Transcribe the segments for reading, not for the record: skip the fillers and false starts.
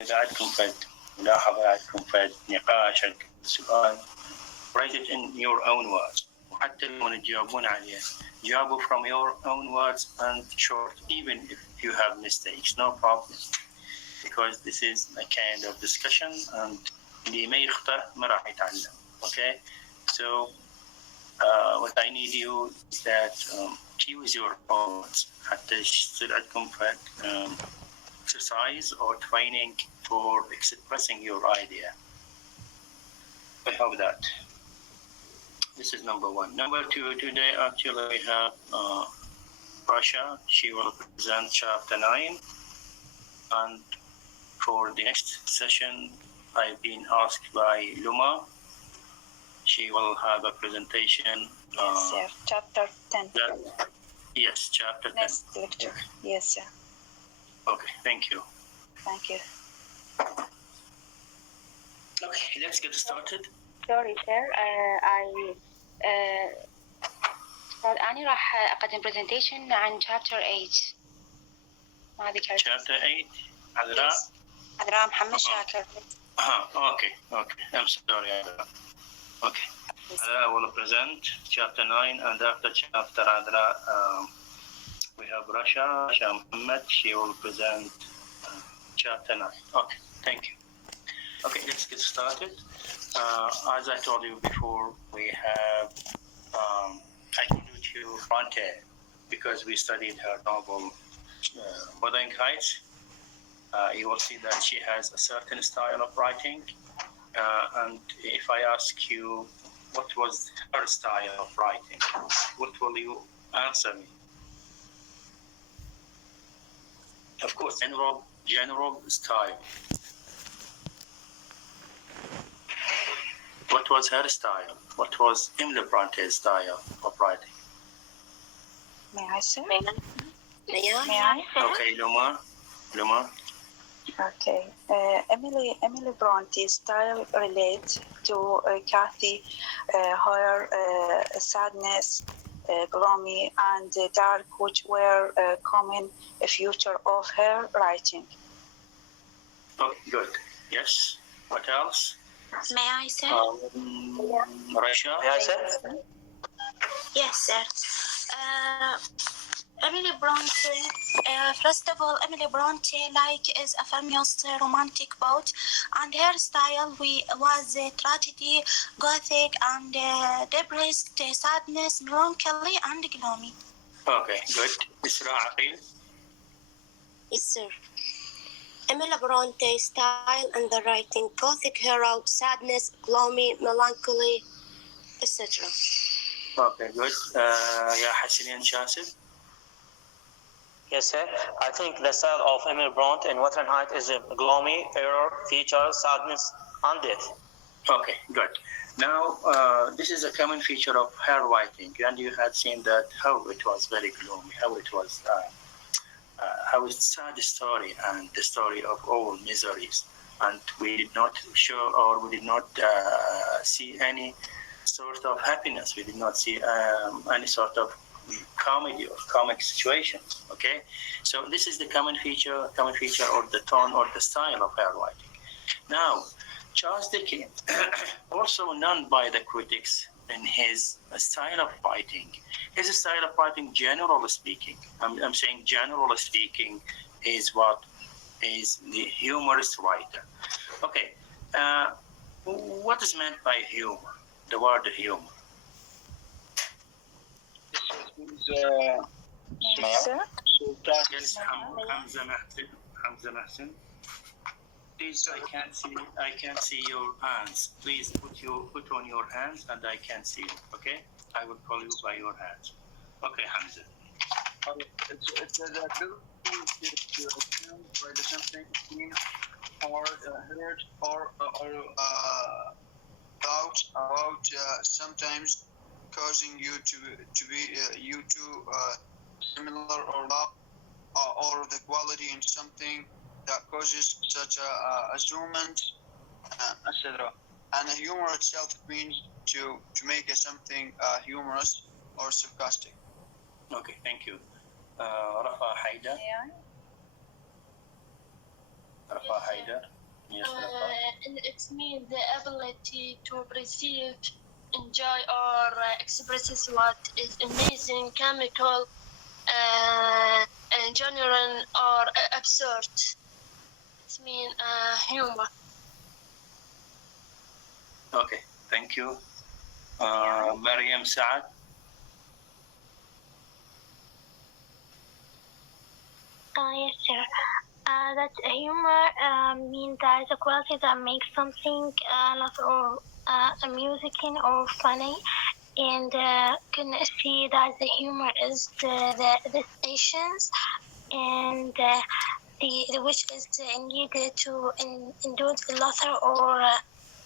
إذا عندكم فد ملاحظة، عندكم فد نقاش، عندكم سؤال، write it in your own words. وحتى لو تجاوبون عليه جاوبوا from your own words and short, even if you have mistakes, no problem, because this is a kind of discussion and اللي ما يخطأ ما راح يتعلم. Okay, so what I need you is that choose your own words حتى يصير عندكم فد exercise or training for expressing your idea. I hope that. This is number one. Number two, today actually we have Russia. She will present chapter 9. And for the next session, I've been asked by Luma. She will have a presentation. Yes, sir. Chapter 10. Yes, chapter 10. Next lecture. Yes, sir. Okay, thank you. Thank you. Okay, let's get started. Sorry, sir. أنا راح أقدم presentation عن chapter 8. ما ذكرت. Chapter 8. عذراء. عذراء محمد شاكر. Okay. I'm sorry, Adra. Okay. Adra will present chapter 9, and after chapter Adra, we have Rasha Muhammad. She will present chapter 9. Okay, thank you. Okay, let's get started. As I told you before, we have I introduced you Bronte because we studied her novel Wuthering Heights. You will see that she has a certain style of writing, and if I ask you what was her style of writing, what will you answer me? Of course, general style. What was her style? What was Emily Bronte's style of writing? May I say? May I? Okay, Luma. Okay. Emily Bronte's style relates to Kathy, her sadness, gloomy, and dark, which were common feature of her writing. Oh, good. Yes. What else? May I, sir? Rasha? May I say? Yes, sir. Emily Bronte, first of all, Emily Bronte is a famous romantic poet, and her style was tragedy, gothic, and depressed, sadness, melancholy, and gloomy. Okay, good. Isra Aqil? Yes, sir. Emily Bronte's style and the writing, gothic hero, sadness, gloomy, melancholy, etc. Okay, good. Ya Hassan Shasif? Yes, sir. I think the style of Emily Bronte in Wuthering Heights is gloomy, error, feature, sadness, and death. Okay, good. Now, this is a common feature of her writing, and you had seen that how it was very gloomy, how it was how it's sad story and the story of all miseries, and we did not show or we did not see any sort of happiness. We did not see any sort of comedy or comic situations. Okay, so this is the common feature or the tone or the style of her writing. Now, Charles Dickens, also known by the critics in his style of writing. His style of writing, generally speaking, I'm saying generally speaking, is what is the humorous writer. Okay, what is meant by humor? The word humor. Yes, sir. Yes, Hamza Mahsin. Please, I can't see your hands. Please put on your hands, and I can't see you. Okay, I will call you by your hands. Okay, Hamza. It's the ability to assume whether something seen or heard or doubt about sometimes causing you to be similar or love or the quality in something that causes such a assessment, etc. And humor itself means to make something humorous or sarcastic. Okay, thank you. Rafa Haidar. May I? Rafa Haidar. Yes. And it means the ability to perceive, enjoy, or expresses what is amazing, chemical, general, or absurd. It means humor. Okay, thank you. Mariam Saad. Yes, sir. That humor means that the quality that makes something laugh or amusing or funny, and can see that the humor is the stations and the which is needed to induce laughter or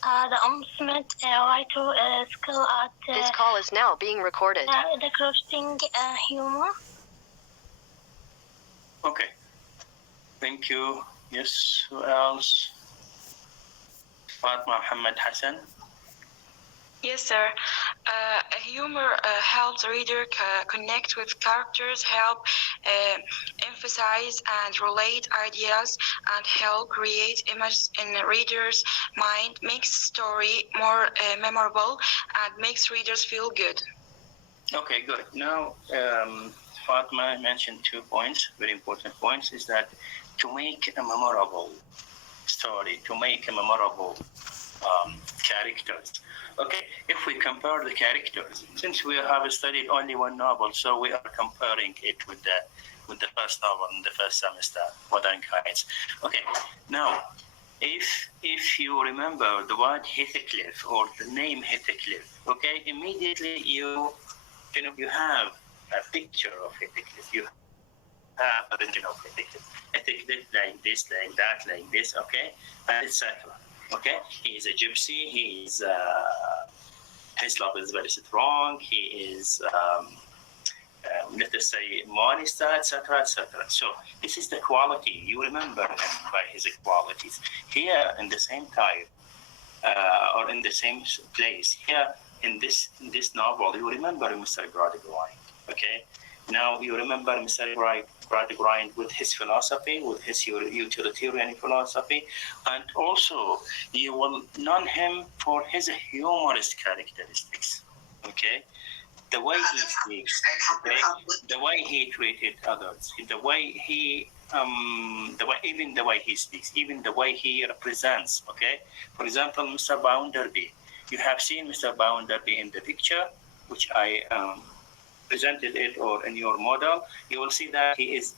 the amusement right to skill at This call is now being recorded. the crafting humor. Okay, thank you. Yes, who else? Fatma Muhammad Hassan. Yes, sir. Humor helps reader connect with characters, help emphasize and relate ideas, and help create images in the reader's mind, makes story more memorable, and makes readers feel good. Okay, good. Now, Fatma mentioned 2 points, very important points, is that to make a memorable story, to make a memorable characters. Okay, if we compare the characters, since we have studied only one novel, so we are comparing it with the first novel in the first semester, Wuthering Heights. Okay, now, if you remember the word Heathcliff or the name Heathcliff, okay, immediately you have a picture of Heathcliff. You have a vision of Heathcliff. Heathcliff like this, like that, like this, okay, and etc. Okay, he is a gypsy. He is his love is very strong. He is let us say modest, etc., etc. So this is the quality. You remember him by his qualities. Here in the same type or in the same place. Here in this novel, you remember Mr. Gradgrind. Okay. Now you remember Mr. Gradgrind with his philosophy, with his utilitarian philosophy, and also you will know him for his humorous characteristics. Okay, the way he speaks, okay? The way he treated others, the way he even the way he speaks, even the way he represents. Okay, for example, Mr. Bounderby. You have seen Mr. Bounderby in the picture, which I presented it, or in your model, you will see that he is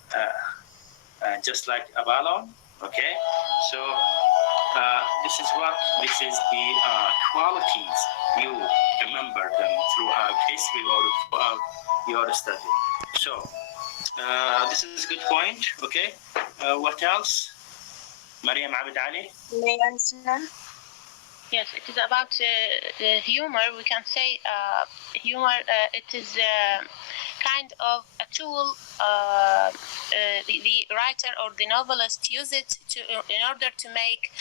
just like a balloon. Okay, so this is the qualities you remember them throughout history or throughout your study. So this is a good point. Okay, what else? Mariam Abed Ali. May I answer? Yes, it is about the humor. We can say humor. It is kind of a tool. The writer or the novelist use it in order to make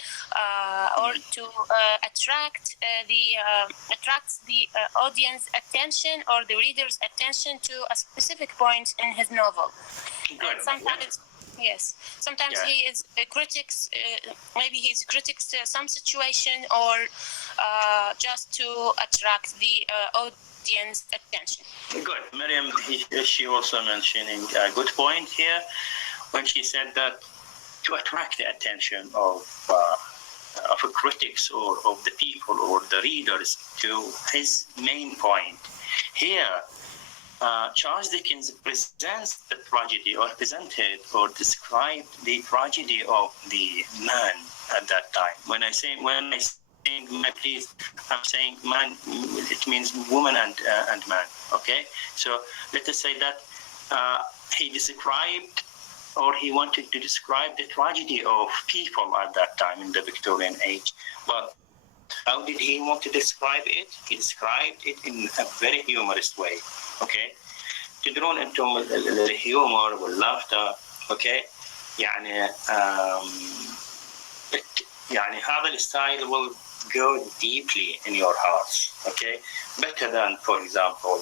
or to attract the audience attention or the reader's attention to a specific point in his novel. Good. And sometimes. Yes, sometimes he is critics. Maybe he's critics some situation or just to attract the audience attention. Good, Miriam. She also mentioning a good point here when she said that to attract the attention of critics or of the people or the readers to his main point. Here, Charles Dickens presents the tragedy or presented or described the tragedy of the man at that time. When I say man, please, I'm saying man, it means woman and man. Okay, so let us say that he described or he wanted to describe the tragedy of people at that time in the Victorian age. But how did he want to describe it? He described it in a very humorous way. Okay, تدرون انتم الهيومر واللافتر اوكي يعني هذا الستايل will go deeply in your hearts, okay, better than, for example,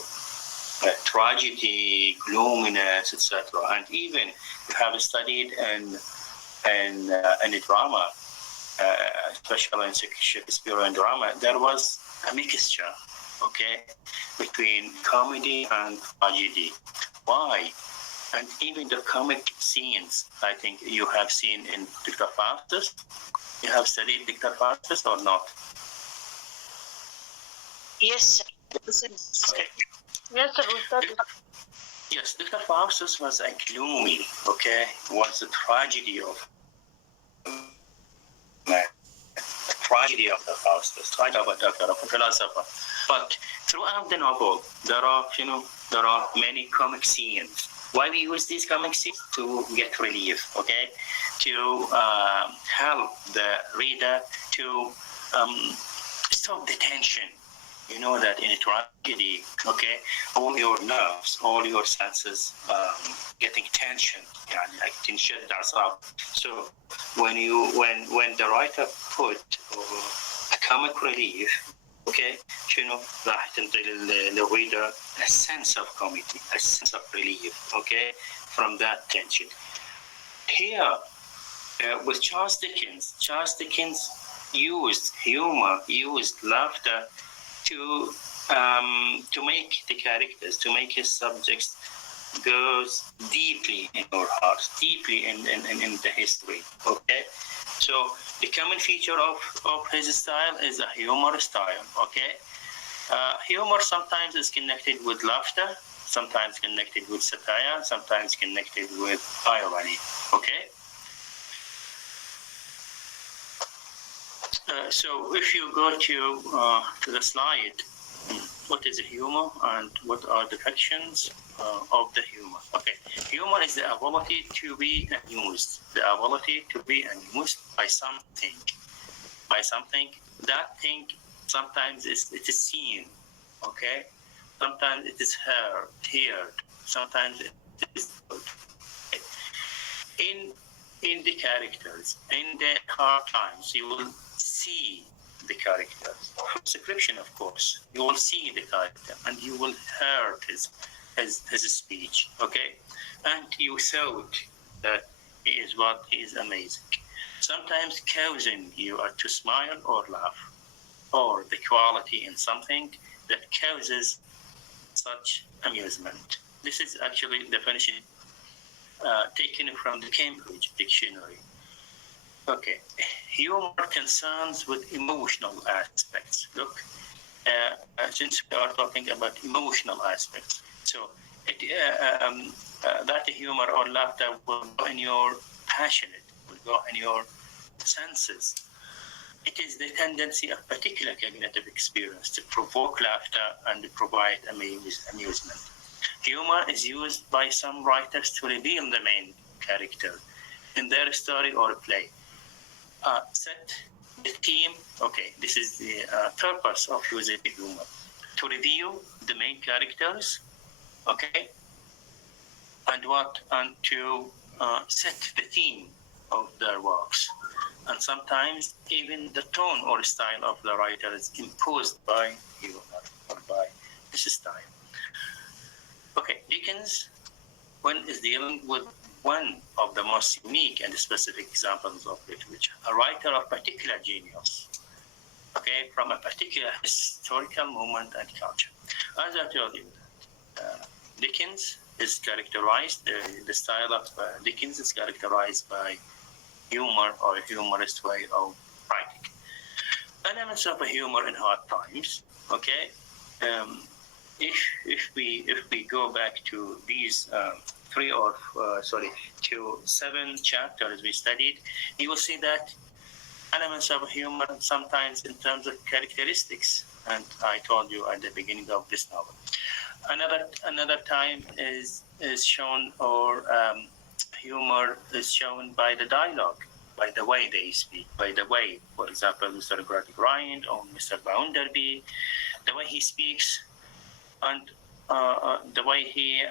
tragedy, gloominess, etc. And even you have studied in drama, especially in Shakespearean drama, there was a mixture, okay, between comedy and tragedy. Why? And even the comic scenes, I think you have seen in Dr. Faustus. You have studied Dr. Faustus or not? Yes, sir. Okay. Yes, sir. We studied. Yes, Dr. Faustus was a gloomy, okay, was a tragedy of man. The tragedy of the Faustus, tragedy of a doctor, of a philosopher. But throughout the novel, there are many comic scenes. Why we use these comic scenes? To get relief, okay? To help the reader to stop the tension. You know that in a tragedy, okay, all your nerves, all your senses getting tension, like tension that's up. So when the writer put a comic relief, okay, راح تنطي the reader a sense of comedy, a sense of relief, okay, from that tension. Here, with Charles Dickens used humor, used laughter to make the characters, to make his subjects goes deeply in your heart, deeply in the history. Okay, so the common feature of his style is a humor style. Okay, humor sometimes is connected with laughter, sometimes connected with satire, sometimes connected with irony. Okay. So if you go to the slide, what is humor and what are the functions of the humor? Okay, humor is the ability to be amused, the ability to be amused by something. That thing sometimes it is seen, okay? Sometimes it is heard, sometimes it is in the characters, in the hard times, you will see the characters. Description, of course, you will see the character and you will hear his speech, okay? And you thought that he is amazing. Sometimes causing you to smile or laugh, or the quality in something that causes such amusement. This is actually the definition taken from the Cambridge Dictionary. Okay, humor concerns with emotional aspects. Look, since we are talking about emotional aspects, so that humor or laughter will go in your passionate, will go in your senses. It is the tendency of particular cognitive experience to provoke laughter and provide amusement. Humor is used by some writers to reveal the main character in their story or play. Set the theme. Okay, this is the purpose of using humor, to reveal the main characters. Okay, and to set the theme of their works, and sometimes even the tone or style of the writer is imposed by humor or by this style. Okay, Dickens, when is dealing with one of the most unique and specific examples of literature, a writer of particular genius, okay, from a particular historical moment and culture. As I told you, Dickens is characterized, the style of Dickens is characterized by humor or a humorous way of writing. Elements of humor in hard times, okay. If we go back to these to 7 chapters we studied, you will see that elements of humor sometimes in terms of characteristics, and I told you at the beginning of this novel. Another time is shown, or humor is shown by the dialogue, by the way they speak, by the way, for example, Mr. Grind or Mr. Bounderby, the way he speaks, and the way he,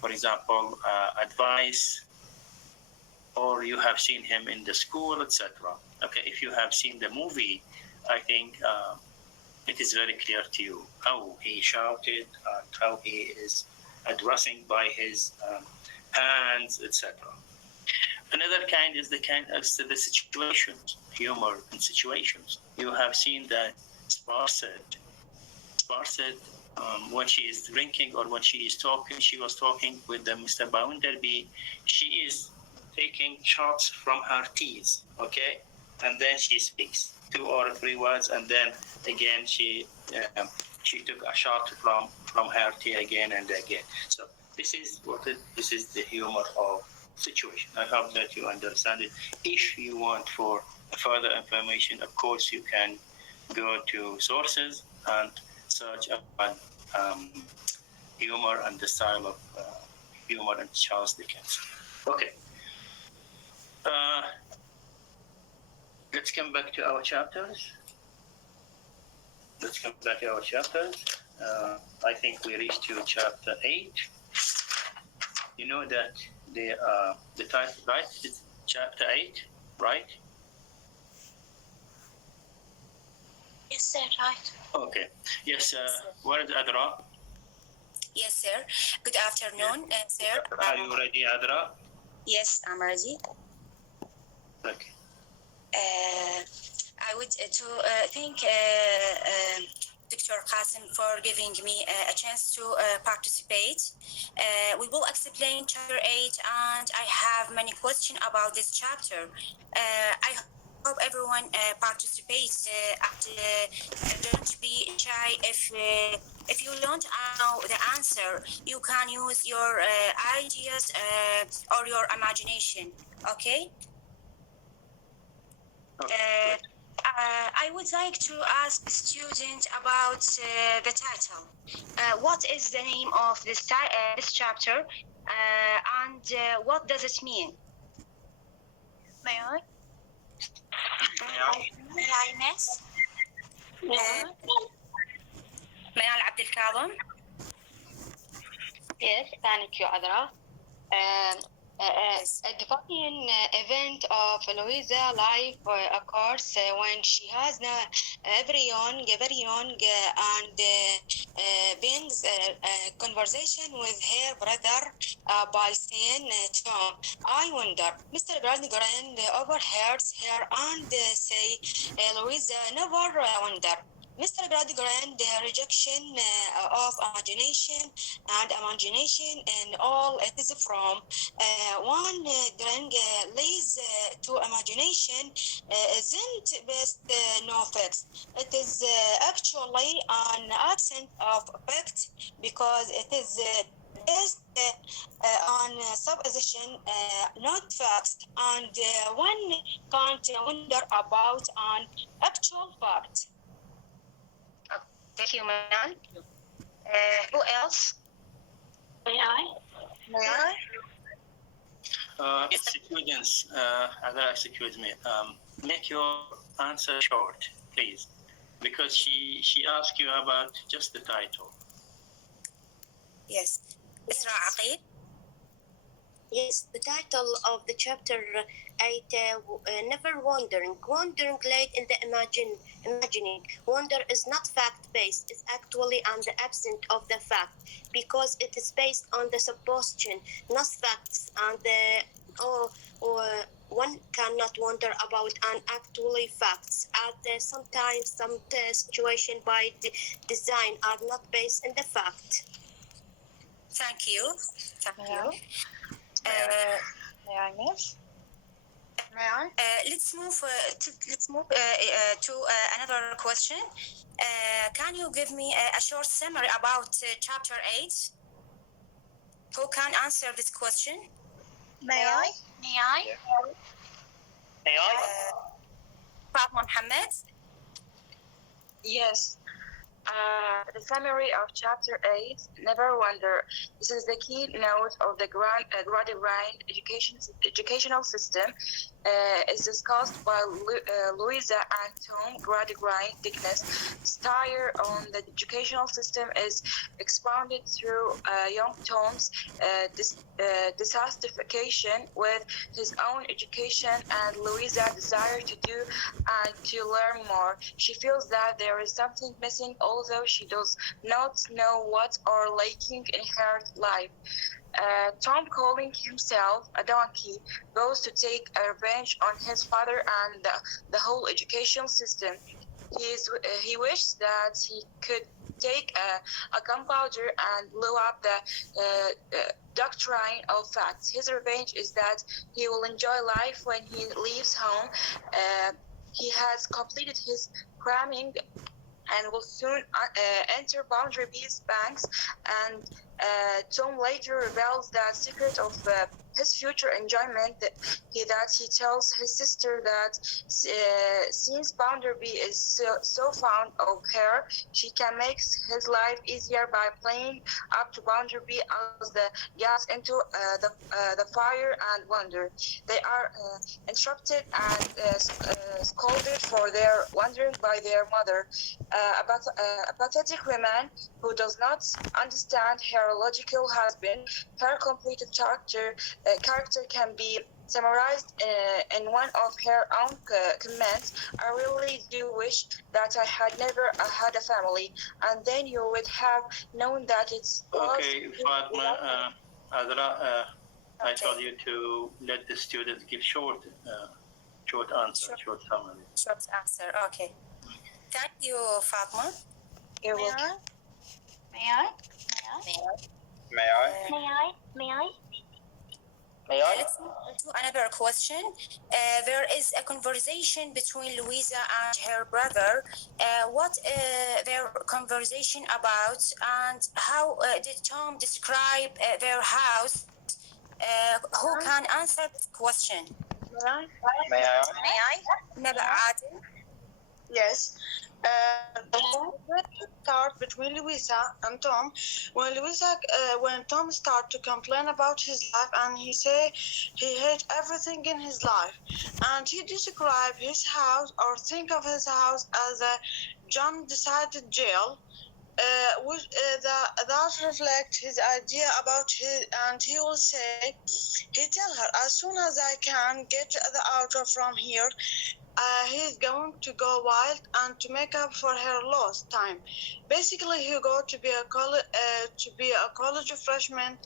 for example, advise, or you have seen him in the school, etc. Okay, if you have seen the movie, I think it is very clear to you how he shouted, how he is addressing by his hands, etc. Another kind is the situations, humor in situations. You have seen that Sparset, when she is drinking or when she is talking, she was talking with the Mr. Bounderby. She is taking shots from her teeth, okay? And then she speaks 2 or 3 words, and then again she took a shot from her tea again and again. So this is the humor of situation. I hope that you understand it. If you want for further information, of course, you can go to sources and search about humor and the style of humor in Charles Dickens. Okay. Let's come back to our chapters. I think we reached to chapter 8. You know that the title, right? It's chapter 8, right? Yes, sir, right. Okay. Yes, where is Adra? Yes, sir. Good afternoon, sir. Are you ready, Adra? Yes, I'm ready. Okay. I would to thank Dr. Qasim for giving me a chance to participate. We will explain chapter 8, and I have many questions about this chapter. I hope everyone participates and don't be shy. If you don't know the answer, you can use your ideas or your imagination. Okay. I would like to ask the student about the title. What is the name of this chapter, and what does it mean? May I? May I, miss? Manal Abdel Kadhim. Yes, thank you, Adra. A defining event of Louisa's life occurs when she has very young and begins a conversation with her brother by saying, Tom, I wonder. Mr. Gradgrind overhears her and say, Louisa, never wonder. Mr. Gradgrind, the rejection of imagination and all it is from one drink leads to imagination isn't best no facts. It is actually an absence of facts because it is based on supposition, not facts, and one can't wonder about an actual fact. Thank you, Manal. Who else? May I? Students, excuse me, make your answer short, please, because she asked you about just the title. Yes. Isra Aqid? Yes, the title of the chapter 8, never wondering. Wondering late in the imagining. Wonder is not fact-based. It's actually on the absence of the fact because it is based on the supposition, not facts. And one cannot wonder about an actually facts. And sometimes some situation by design are not based in the fact. Thank you. May I, miss? Let's move to another question. Can you give me a short summary about chapter 8? Who can answer this question? May I? Fatma Mohammed? Yes. The summary of chapter 8, Never Wonder. This is the key note of the Gradgrind educational system. Is discussed by Louisa and Tom Gradgrind Dickens. Style on the educational system is expounded through young Tom's dissatisfaction with his own education and Louisa's desire to do and to learn more. She feels that there is something missing, although she does not know what or lacking in her life. Tom, calling himself a donkey, goes to take revenge on his father and the whole education system. He wishes that he could take a gunpowder and blow up the doctrine of facts. His revenge is that he will enjoy life when he leaves home. He has completed his cramming and will soon enter Boundary Bees banks. And Tom later reveals the secret of his future enjoyment. That he tells his sister that since Boundary Bee is so fond of her, she can make his life easier by playing up to Boundary Bee as the gas into the fire and wonder. They are interrupted and scolded for their wandering by their mother. A pathetic woman who does not understand her logical husband. Her completed character can be summarized in one of her own comments. I really do wish that I had never had a family, and then you would have known that it's... Okay, Fatma, Adra, I told you to let the students give short answer, short summary. Short answer, okay. Thank you, Fatma. You're welcome. May I? Let's move on to another question. There is a conversation between Louisa and her brother. What their conversation about, and how did Tom describe their house? Who can answer this question? May I? Naba Adil. Yes. The start between Louisa and Tom. When Tom started to complain about his life, and he say he hates everything in his life, and he described his house or think of his house as a John decided jail. That reflects his idea about his, and he will say, he tell her, as soon as I can get out from here, he's going to go wild and to make up for her lost time. Basically, he go to be a college freshman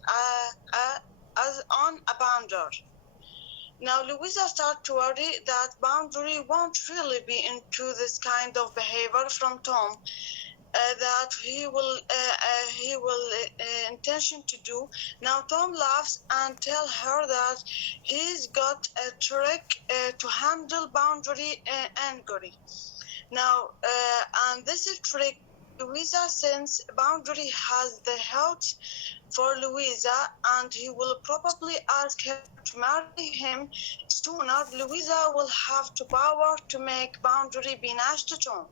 as on a boundary. Now, Louisa start to worry that Boundary won't really be into this kind of behavior from Tom. That he will intention to do. Now Tom laughs and tell her that he's got a trick to handle Boundary angry. Now and this is trick Louisa, since Boundary has the heart for Louisa and he will probably ask her to marry him sooner. Louisa will have the power to make Boundary be nice to Tom.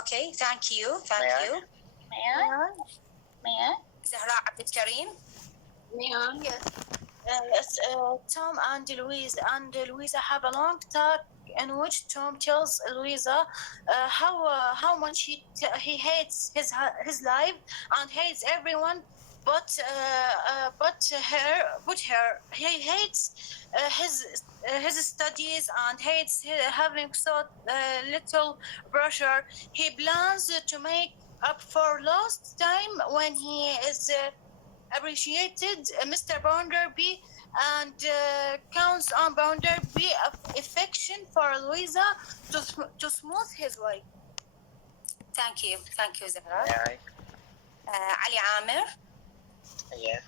Okay, thank you. May I? Zahra Abdul Karim. Yes. Tom and Louisa have a long talk in which Tom tells Louisa how much he hates his life and hates everyone but her. He hates his studies and hates having so little pressure. He plans to make up for lost time when he is appreciated Mr. Bounderby and counts on Bounderby affection for Louisa to smooth his way. Thank you, Zahra. Ali Amir. Yeah,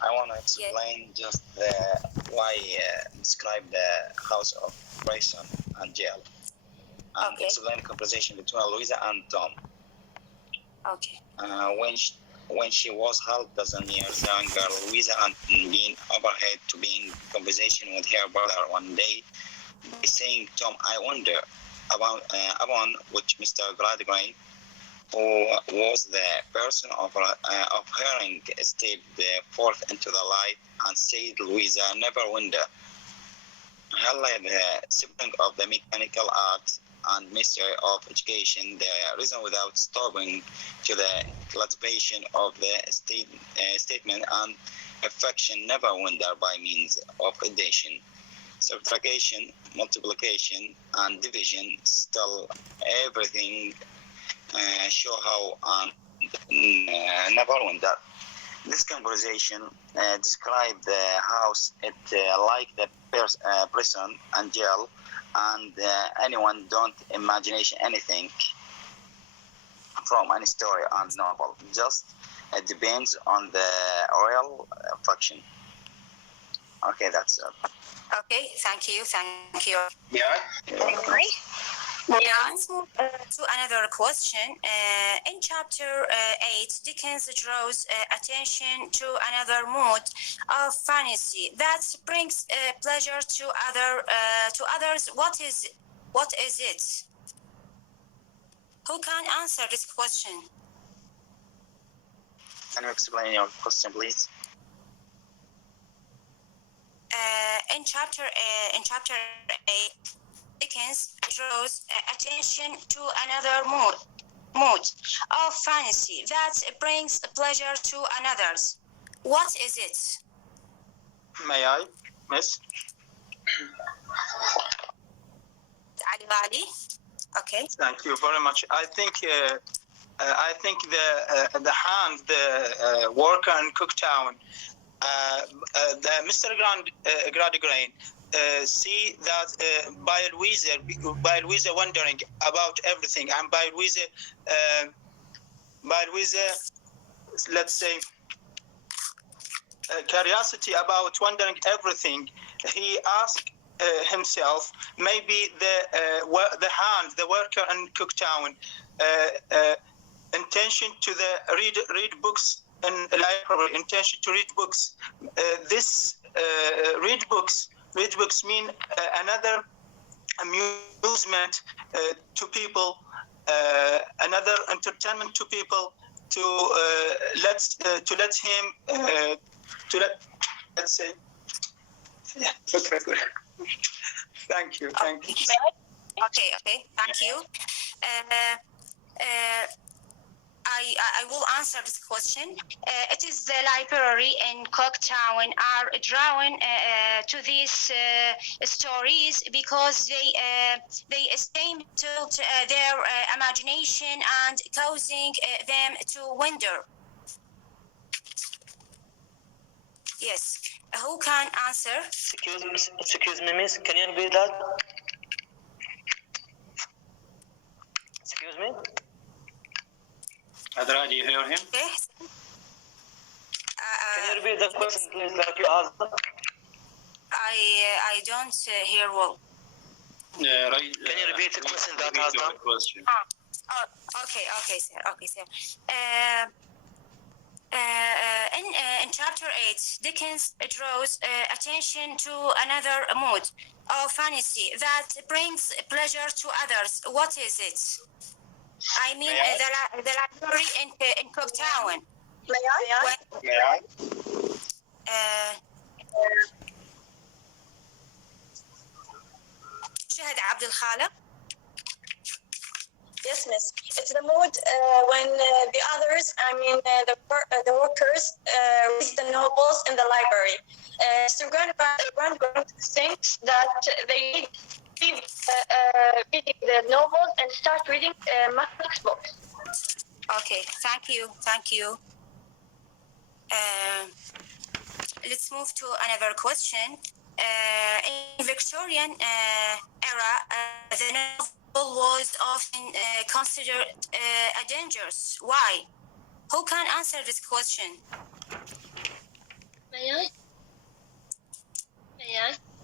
I want to explain just why describe the house of prison and jail, and explain the conversation between Louisa and Tom. Okay. When she was half dozen years younger, Louisa had been overheard to be in conversation with her brother one day by saying, "Tom, I wonder upon which Mr. Gladgrave, who was the person of hearing, stepped forth into the light and said, Louisa, never wonder. Hella the sibling of the mechanical arts and mystery of education, the reason without stopping to the cultivation of the statement and affection, never wonder by means of addition, subtraction, multiplication, and division, still everything show how and never wonder. This conversation described the house it like the prison and jail, and anyone don't imagination anything from any story and novel. Just it depends on the real fiction. Okay, that's it. Okay, thank you. Yeah. Let's move to another question. In chapter 8, Dickens draws attention to another mood of fantasy that brings pleasure to others. What is it? Who can answer this question? Can you explain your question, please? In chapter 8, Dickens draws attention to another mood of fantasy that brings pleasure to others. What is it? May I, Miss? Ali Ghali? Okay. Thank you very much. I think the hand, the worker in Cooktown, the Mr. Gradigrain, see that by Louisa wondering about everything, and by Louisa, let's say, curiosity about wondering everything, he asked himself, maybe the hand, the worker in Cooktown, intention to read books in a library, intention to read books. Read books mean another amusement to people, another entertainment to people, let's say. Thank you. Okay. Thank you. I will answer this question. It is the library in Cooktown are drawn to these stories because they stimulate their imagination and causing them to wonder. Yes. Who can answer? Excuse me, miss. Can you repeat that? Excuse me. Adra, do you hear him? Yes. Can you repeat the question, please, like you asked? I don't hear well. Right. Can you repeat the question that I asked? Okay, sir. In chapter 8, Dickens draws attention to another mood of fantasy that brings pleasure to others. What is it? I mean, the library in Cooktown. May I? شهد عبد الخالق. Yes, miss. It's the mood when the others, the workers, read the novels in the library. Mr. Grant thinks that they leave reading the novels and start reading mathematics books. Okay, thank you. Let's move to another question. In Victorian era, the novel was often considered dangerous. Why? Who can answer this question? May I?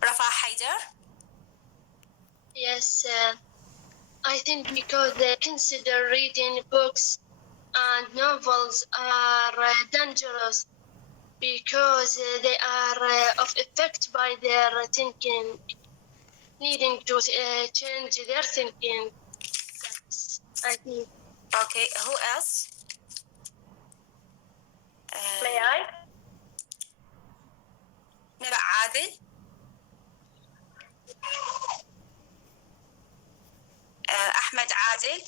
Rafa Haider? Yes, I think because they consider reading books and novels are dangerous because they are of effect by their thinking, needing to change their thinking. That's, I think. Okay, who else? May I? Naba Adil? Ahmed Adil?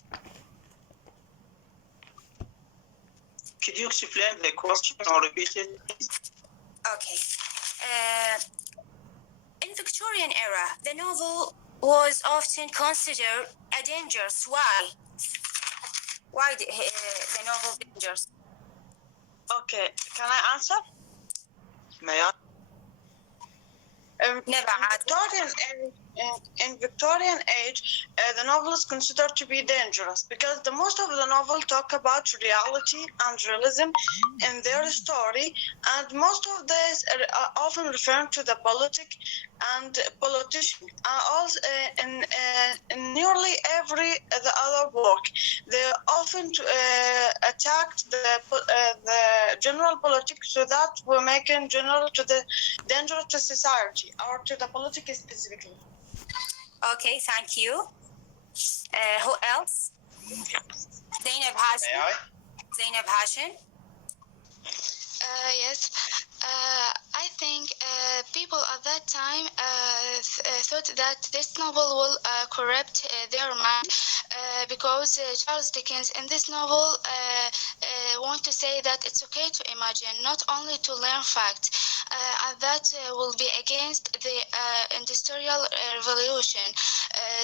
Could you explain the question or repeat it? Okay. In Victorian era, the novel was often considered a dangerous. Why? Why the novel dangerous? Okay, can I answer? May I? In Victorian age, the novel is considered to be dangerous because the most of the novel talk about reality and realism in their story, and most of this are often referring to the politic and politician. Also, in nearly every the other work, they often attacked the general politics, so that we're making general to the danger to society or to the politics specifically. Okay, thank you. Who else? Zainab Hashim. May I? Zainab Hashim. Yes. I think people at that time thought that this novel will corrupt their mind because Charles Dickens in this novel want to say that it's okay to imagine, not only to learn facts, and that will be against the industrial revolution.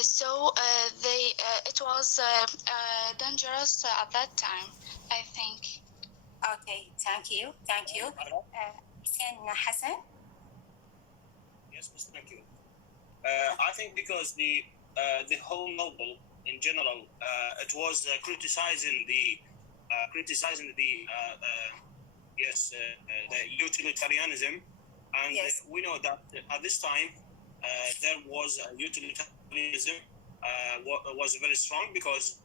So it was dangerous at that time, I think. Okay, thank you. Hussein Hassan. Yes, Mr. Thank you. I think because the whole novel in general, it was criticizing the utilitarianism, and yes. We know that at this time there was utilitarianism was very strong because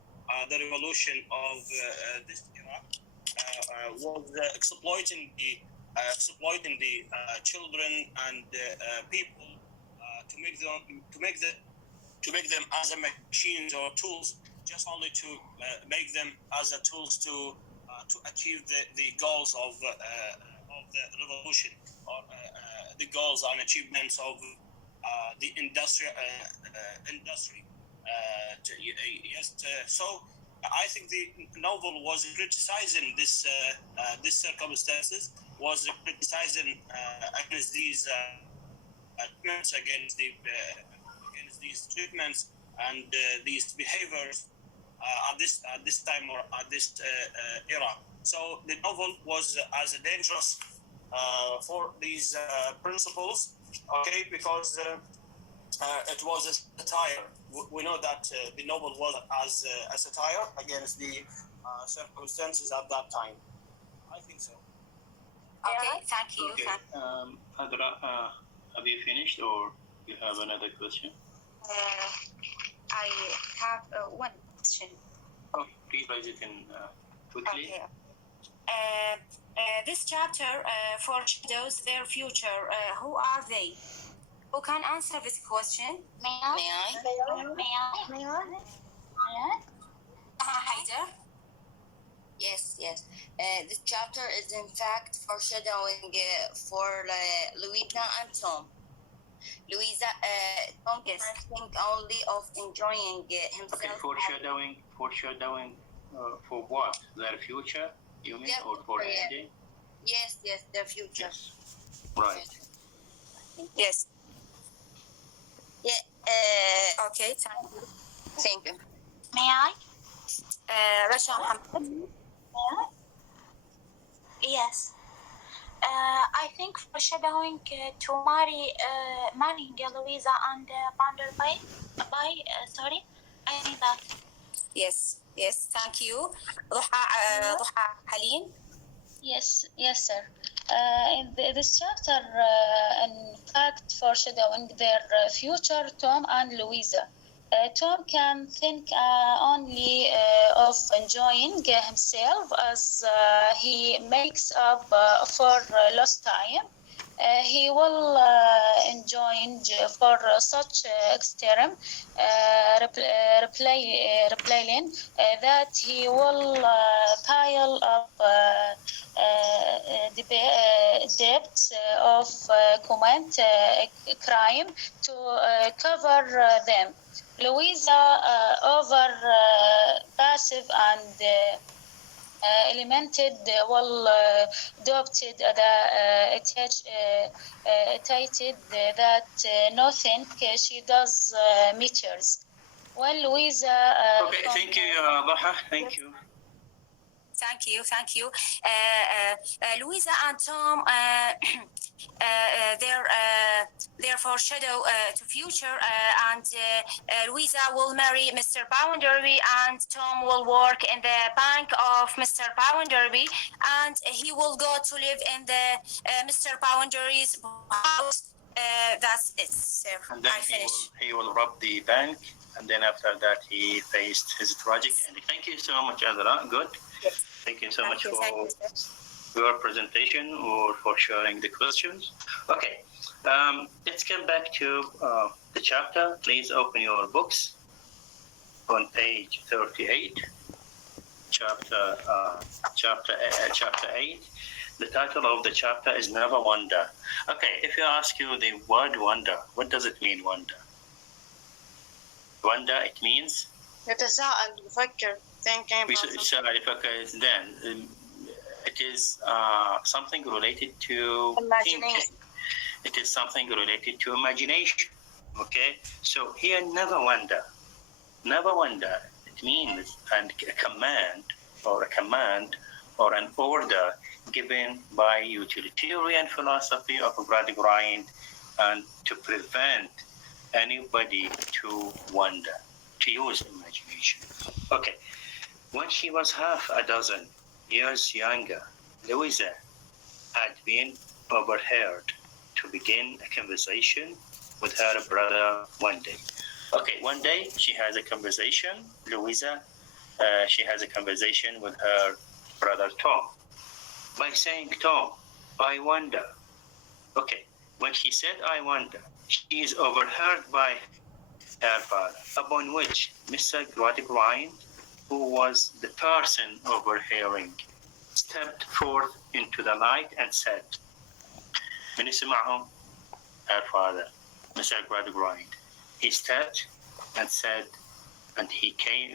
the revolution of this era was exploiting the children and people to make them as a machines or tools, just only to make them as a tools to achieve the goals of the revolution or the goals and achievements of the industry. So I think the novel was criticizing this circumstances, was criticizing against these these treatments and these behaviors at this time or at this era. So the novel was as dangerous for these principles, okay, because it was a satire. We know that the novel was as a satire against the circumstances at that time. I think so. Okay, thank you. Okay. Adra, have you finished or you have another question? I have one question. Oh, please raise it in quickly. Okay. This chapter foreshadows their future. Who are they? Who can answer this question? May I? Haider? Yes. This chapter is in fact foreshadowing for Louisa and Tom. Tom Yes. can't think only of enjoying himself. Okay, foreshadowing for what? Their future, you mean, or for ending? Yes, their future. Yes. Right. Yes. Yeah. Okay, Thank you. May I? Rasha Mohammed. Yes. I think foreshadowing to marrying Louisa and Vanderbilt. Sorry, I mean that. Yes, thank you. Duha Halim. Yes, sir. In this chapter, in fact, foreshadowing their future, Tom and Louisa. Tom can think only of enjoying himself as he makes up for lost time. He will enjoy for such extreme replaying that he will pile up debts of commit crime to cover them. Louisa, over passive and elemented, will adopted the attitude that nothing she does matters. When Louisa okay, thank you, Baha. Thank you. Thank you. Louisa and Tom, their foreshadow to future, and Louisa will marry Mr. Bounderby, and Tom will work in the bank of Mr. Bounderby, and he will go to live in the Mr. Bounderby's house. That's it, sir. And then I finish. he will rob the bank, and then after that he faced his tragic ending. Thank you so much, Azra. Good. Yes. Thank you so much Thank for you, your presentation or for sharing the questions. Okay, let's come back to the chapter. Please open your books on page 38, chapter 8. The title of the chapter is Never Wonder. Okay, if you ask you the word wonder, what does it mean, wonder? Wonder, it means? يتساءل يفكر thinking then it is something related to imagination. Thinking. It is something related to imagination. Okay, so here never wonder. Never wonder, it means a command or an order given by utilitarian philosophy of Gradgrind, and to prevent anybody to wonder, to use imagination. Okay, when she was half a dozen years younger, Louisa had been overheard to begin a conversation with her brother one day. Okay, one day she has a conversation, Louisa, she has a conversation with her brother Tom by saying, Tom, I wonder. Okay, when she said, I wonder, she is overheard by her father, upon which Mr. Gradgrind, who was the person overhearing, stepped forth into the light and said, من يسمعهم? Her father, Mr. Gradgrind. He stepped and said, and he came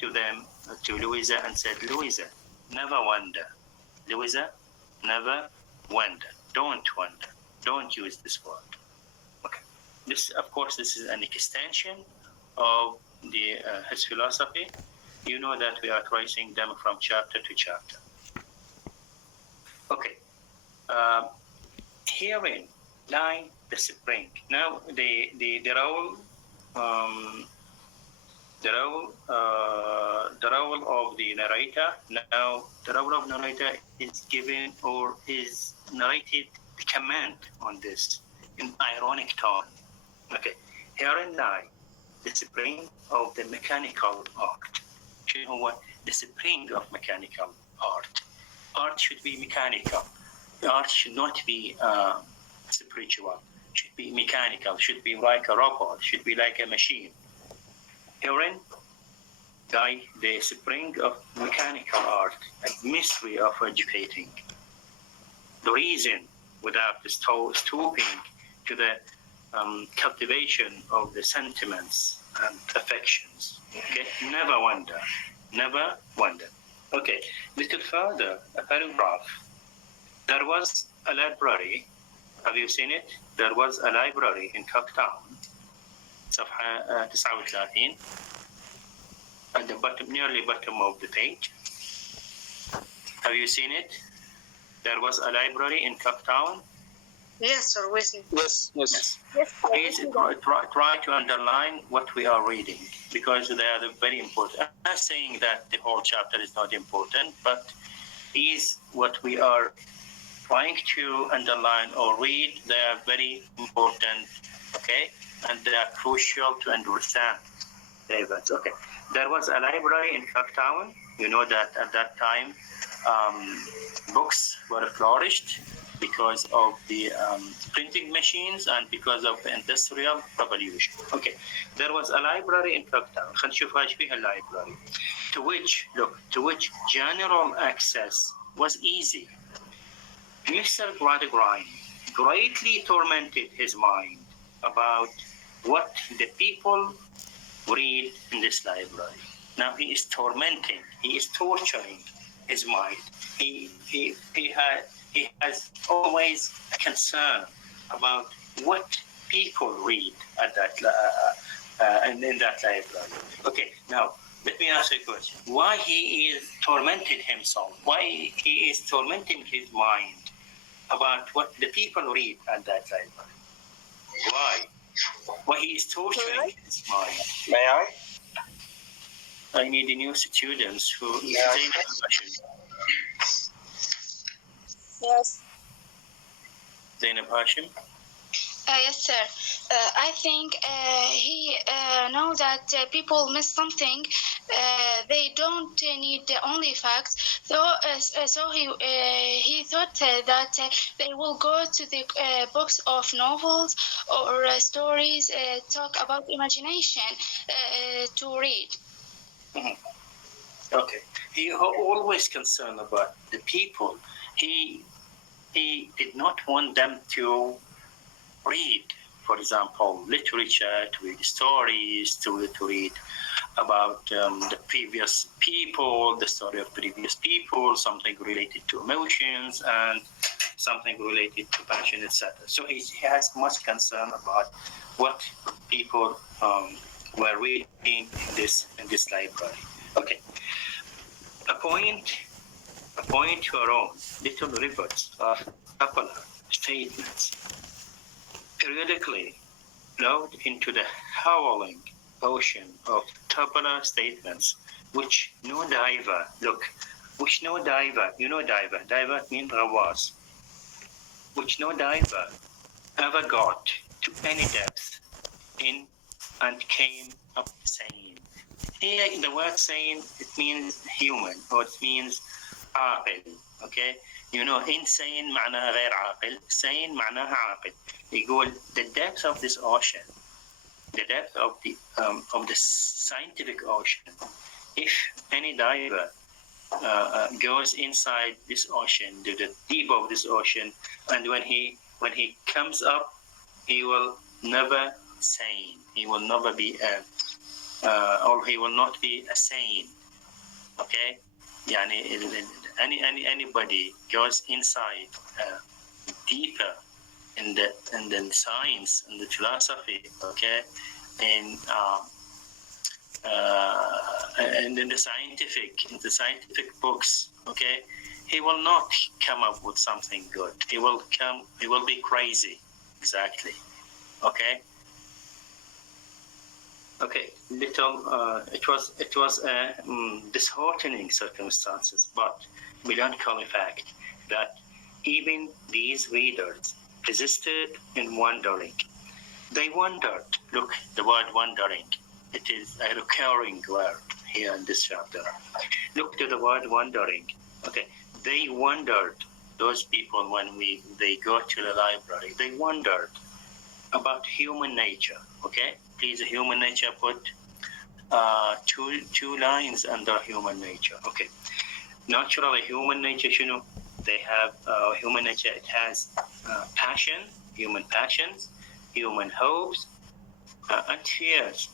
to them, to Louisa, and said, Louisa, never wonder. Louisa, never wonder. Don't wonder. Don't use this word. Okay. This, of course, this is an extension of his philosophy. You know that we are tracing them from chapter to chapter. Okay. Herein lie the spring. Now the role of the narrator. Now the role of narrator is given or is narrated the command on this in ironic tone. Okay, herein lie the spring of the mechanical art. You know what? The spring of mechanical art. Art should be mechanical. Art should not be spiritual. Should be mechanical. Should be like a robot. Should be like a machine. Herein lie the spring of mechanical art, a mystery of educating. The reason without stooping to the cultivation of the sentiments and affections. Okay, never wonder, never wonder. Okay, little further, a paragraph. There was a library. Have you seen it? There was a library in Cooktown. صفحة 39 at the bottom, nearly bottom of the page. Have you seen it? There was a library in Cooktown. Yes, sir, we see. Yes. Please try to underline what we are reading, because they are very important. I'm not saying that the whole chapter is not important, but is what we are trying to underline or read, they are very important, okay? And they are crucial to understand the events. Okay, there was a library in Cooktown. You know that at that time, books were flourished because of the printing machines and because of the Industrial Revolution. Okay, there was a library in Cooktown. خلينا نشوف ايش فيها library. To which general access was easy. Mr. Gradgrind greatly tormented his mind about what the people read in this library. Now he is tormenting, he is torturing his mind. He has always a concern about what people read at that in that library. Okay, now let me ask you a question. Why he is tormented himself? Why he is tormenting his mind about what the people read at that library? Why? Why he is torturing his mind? May I? I need a new students who Yes. Zainab Hashim. Yes, sir. I think he know that people miss something. They don't need only facts. So he thought that they will go to the books of novels or stories, talk about imagination to read. Mm-hmm. Okay. He always concerned about the people. He did not want them to read, for example, literature, to read stories, to read about the previous people, the story of previous people, something related to emotions and something related to passion, etc. So he has much concern about what people were reading in this library. Okay. Appoint your own little rivers of popular statements periodically flowed into the howling ocean of tabular statements which no diver, diver means غواص, which no diver ever got to any depth in and came up sane. Here in the word sane, it means human, or it means عاقل, okay? Insane معناها غير عاقل, sane معناها عاقل. يقول the depth of this ocean, the depth of the scientific ocean, if any diver goes inside this ocean, to the deep of this ocean, and when he comes up, he will never sane. He will never be or he will not be a sane. Okay, anybody goes inside deeper in the science and the philosophy, okay, and in the scientific books, okay, he will not come up with something good. He will be crazy, exactly. Okay. It was disheartening circumstances, but melancholy fact that even these readers persisted in wondering. They wondered. Look, the word wondering. It is a recurring word here in this chapter. Look to the word wondering. Okay, they wondered. Those people, when they go to the library, they wondered about human nature. Okay, please, human nature. Put two lines under human nature. Okay, naturally, human nature. They have human nature. It has passion, human passions, human hopes, and fears,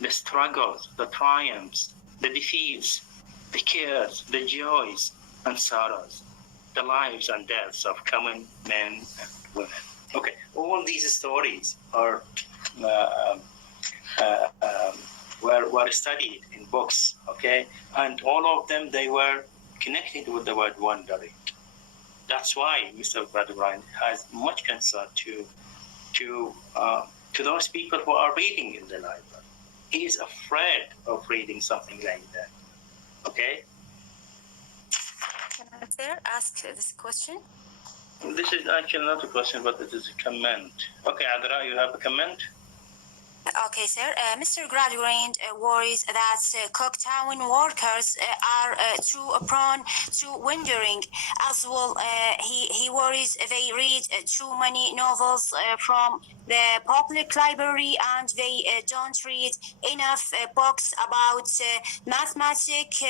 the struggles, the triumphs, the defeats, the cares, the joys and sorrows, the lives and deaths of common men and women. Okay, all these stories are were studied in books. Okay, and all of them, they were connected with the word wondering. That's why Mr. Bradburn has much concern to those people who are reading in the library. He is afraid of reading something like that. Okay? Can I ask this question? This is actually not a question, but it is a comment. Okay, Adra, you have a comment? Okay, sir. Mr. Gradurant worries that Cooktown workers are too prone to wandering. As well, he worries they read too many novels from the public library, and they don't read enough books about mathematics.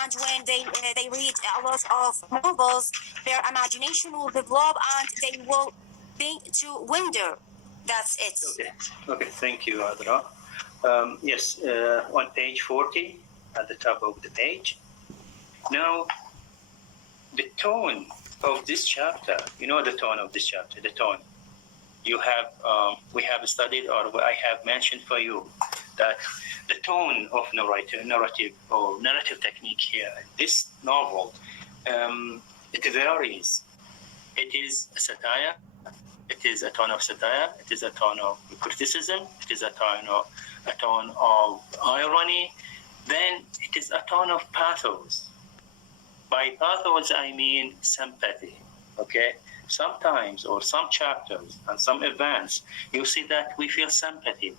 And when they read a lot of novels, their imagination will develop and they will think to wander. That's it. Okay, thank you, Adra. Yes, on page 40, at the top of the page. Now, the tone of this chapter, the tone of this chapter, the tone. You have, we have studied, or I have mentioned for you, that the tone of narrative technique here in this novel, it varies. It is a satire. It is a tone of satire. It is a tone of criticism. It is a tone of irony. Then it is a tone of pathos. By pathos, I mean sympathy. Okay. Sometimes, or some chapters and some events, you see that we feel sympathy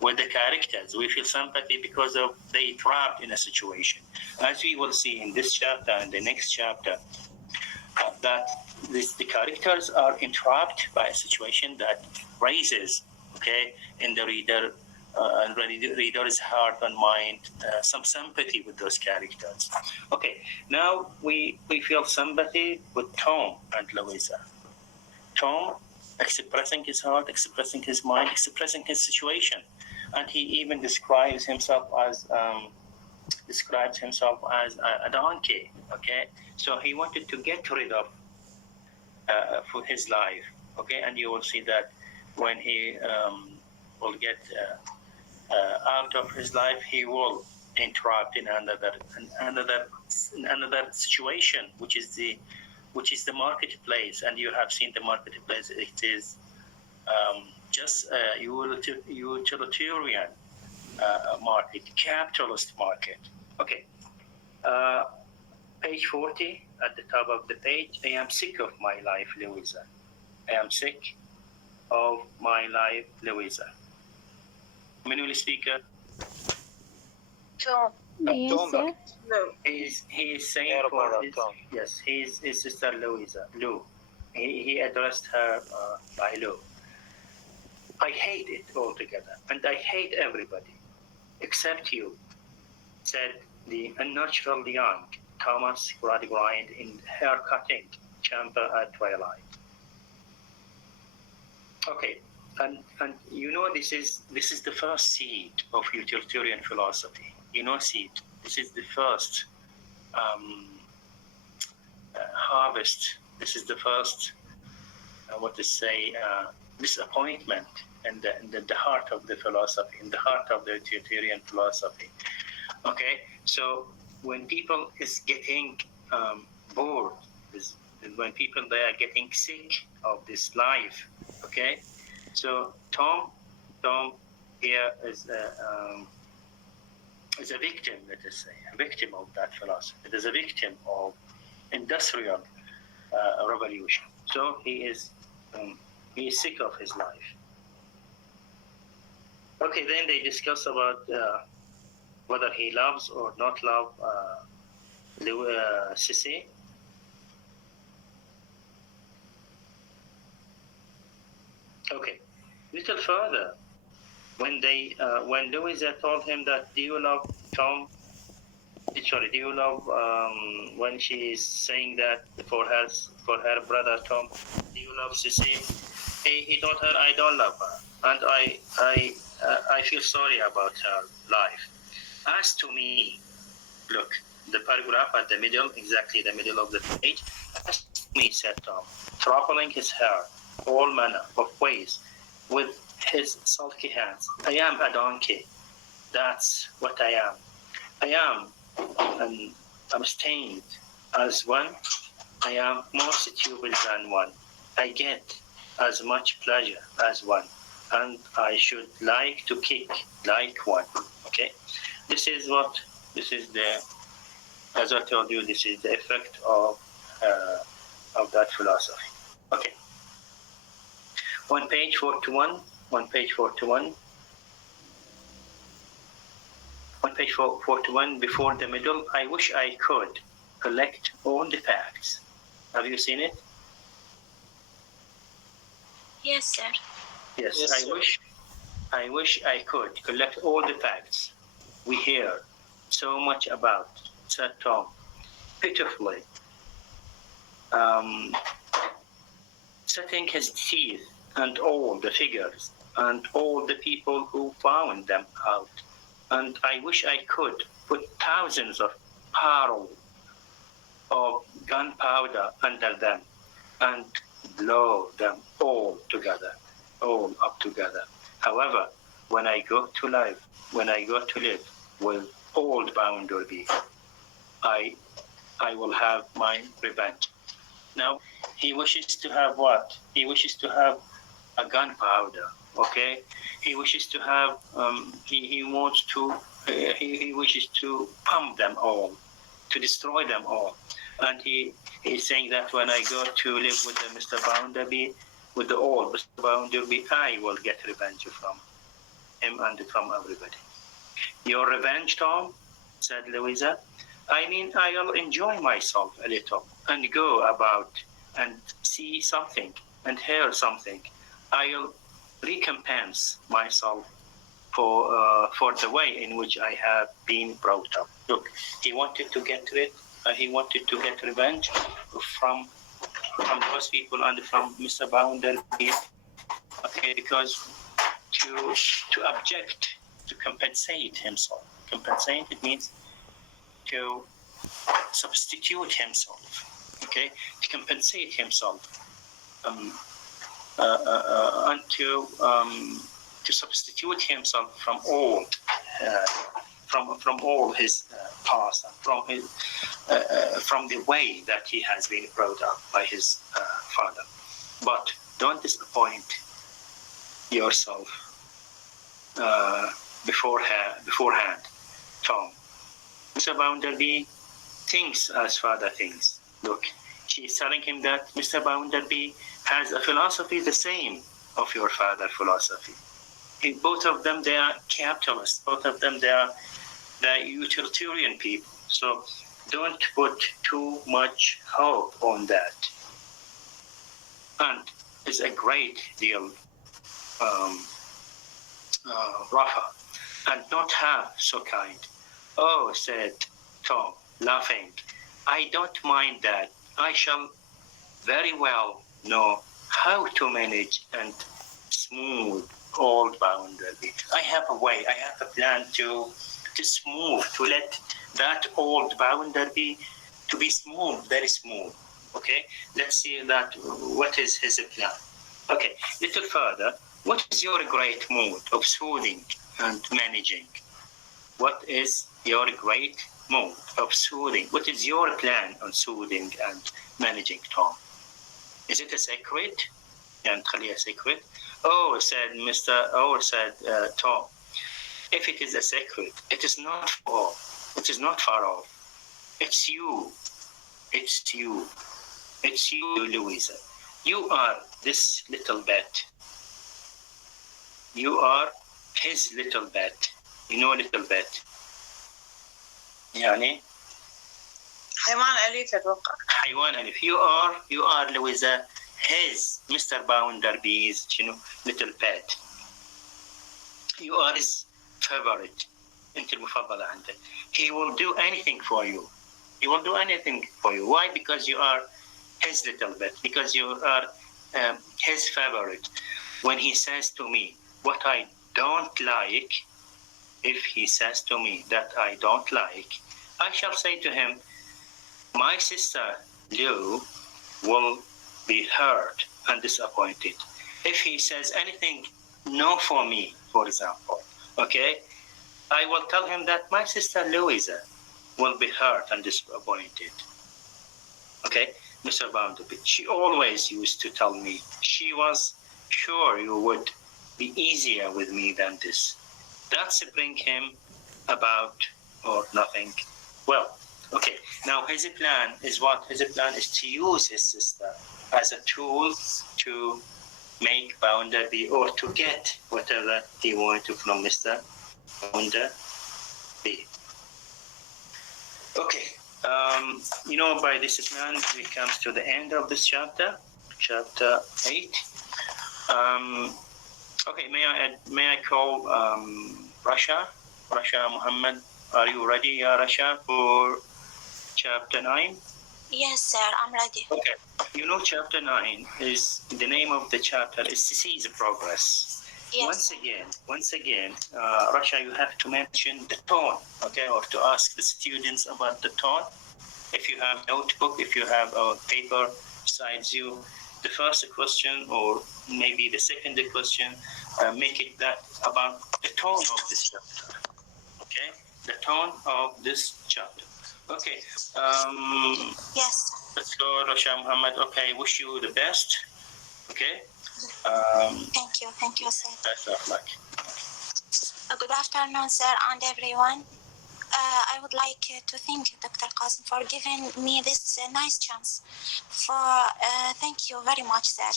with the characters. We feel sympathy because of they trapped in a situation. As we will see in this chapter and the next chapter, that the characters are entrapped by a situation that raises, okay, in the reader and reader's heart and mind some sympathy with those characters. Okay, now we feel sympathy with Tom and Louisa. Tom expressing his heart, expressing his mind, expressing his situation, and he even describes himself as a donkey. Okay, so he wanted to get rid of for his life. Okay, and you will see that when he will get out of his life, he will entrapped in another situation, which is the marketplace. And you have seen the marketplace. It is just a utilitarian market, capitalist market. Okay. Page 40 at the top of the page. I am sick of my life, Louisa. I am sick of my life, Louisa. Manuel speaker. Tom. Yes, sir. He is saying for his sister Louisa. Lou. He addressed her by Lou. I hate it altogether, and I hate everybody except you, said the unnaturally young Thomas Gradgrind in hair-cutting chamber at twilight. Okay, and you know this is the first seed of utilitarian philosophy. You know, seed. This is the first harvest. This is the first disappointment in the heart of the philosophy, in the heart of the utilitarian philosophy. Okay, so when people is getting bored, when people they are getting sick of this life, okay, so Tom here is a victim, let us say, a victim of that philosophy. It is a victim of industrial revolution. So he is sick of his life. Okay, then they discuss about whether he loves or not love Sissy. Okay, little further, when Louisa told him that, do you love Tom? Sorry, do you love when she is saying that for her brother Tom, do you love Sissy? He told her, I don't love her, and I feel sorry about her life. As to me, look, the paragraph at the middle, exactly the middle of the page. As to me, said Tom, troubling his hair all manner of ways with his sulky hands. I am a donkey. That's what I am. I am abstained as one. I am more stupid than one. I get as much pleasure as one, and I should like to kick like one. Okay, this is as I told you, this is the effect of that philosophy. Okay. On page 41, before the middle, I wish I could collect all the facts. Have you seen it? Yes, sir. Yes, I wish I could collect all the facts we hear so much about, said Tom, pitifully, setting his teeth and all the figures and all the people who found them out. And I wish I could put thousands of barrels of gunpowder under them and blow them all up together. However, when I go to live with old Bounder B, I will have my revenge. Now, he wishes to have what? He wishes to have a gunpowder, okay? He wishes to have, he wishes to pump them all, to destroy them all. And he's saying that when I go to live with the Mr. Bounderby, with the old Mr. Bounderby, I will get revenge from him and from everybody. Your revenge, Tom, said Louisa. I mean, I'll enjoy myself a little and go about and see something and hear something. I'll recompense myself for the way in which I have been brought up. Look, he wanted to get rid, he wanted to get revenge from those people and from Mr. Bounder, okay, because to object, to compensate himself. Compensate, it means to substitute himself, okay, to compensate himself, and to substitute himself from all his past, from the way that he has been brought up by his father. But don't disappoint yourself beforehand, Tom. Mr. Bounderby thinks as father thinks. Look, she's telling him that Mr. Bounderby has a philosophy the same of your father's philosophy. Both of them, they are capitalists. Both of them, they are utilitarian people. So don't put too much hope on that. And it's a great deal, Rafa, and not half so kind. Oh, said Tom, laughing, I don't mind that. I shall very well know how to manage and smooth old Bounderby. I have a way, I have a plan to smooth, to let that old Bounderby to be smooth, very smooth. Okay, let's see that. What is his plan? Okay, little further. What is your great mood of soothing and managing? What is your great mood of soothing? What is your plan on soothing and managing, Tom? Is it a secret? And a secret? Oh, said Tom. If it is a secret, it is not far. It is not far off. It's you. It's you. It's you, Louisa. You are this little bat. You are his little bat. You know little bat. يعني حيوان أليف أتوقع. حيوان أليف. You are Louisa, his Mr. Bounderby's, little pet. You are his favorite. أنت المفضلة عنده. He will do anything for you. He will do anything for you. Why? Because you are his little pet. Because you are his favorite. When he says to me what I don't like, if he says to me that I don't like, I shall say to him, my sister Lou will be hurt and disappointed. If he says anything no for me, for example, okay, I will tell him that my sister Louisa will be hurt and disappointed. Okay, Mr. Bounderby, she always used to tell me she was sure you would be easier with me than this. That's bring him about or nothing. Well, okay, now his plan is what? His plan is to use his sister as a tool to make Bounderby or to get whatever he wanted from Mr. Bounderby. Okay, by this plan we come to the end of this chapter 8. Okay, may I call Rasha Muhammad? Are you ready, Rasha, for chapter 9? Yes, sir, I'm ready. Okay. Chapter 9 is the name of the chapter is to see the progress. Yes. Once again, Rasha, you have to mention the tone, okay, or to ask the students about the tone. If you have a notebook, if you have a paper besides you, the first question or maybe the second question make it that about the tone of this chapter. Okay, the tone of this chapter. Okay. Yes. Let's go, Rasha Muhammad. Okay, wish you the best. Okay. Thank you, sir. Best of luck. Good afternoon, sir, and everyone. I would like to thank Dr. Qasim for giving me this nice chance. Thank you very much, sir.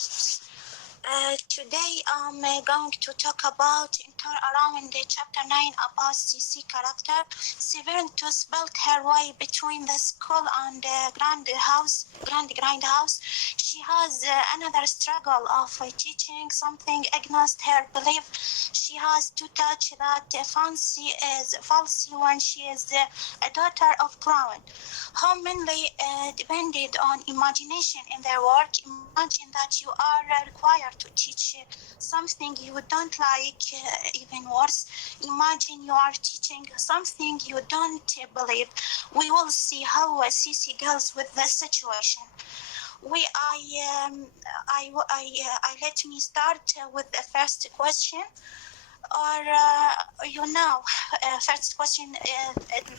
Today I'm going to talk about around chapter 9 about CC character. Severantus built her way between the school and grindhouse. She has another struggle of teaching something against her belief. She has to touch that fancy is falsy when she is a daughter of crown. How mainly depended on imagination in their work. Imagine that you are required to teach something you don't like, even worse. Imagine you are teaching something you don't believe. We will see how CC deals with this situation. Let me start with the first question. First question, it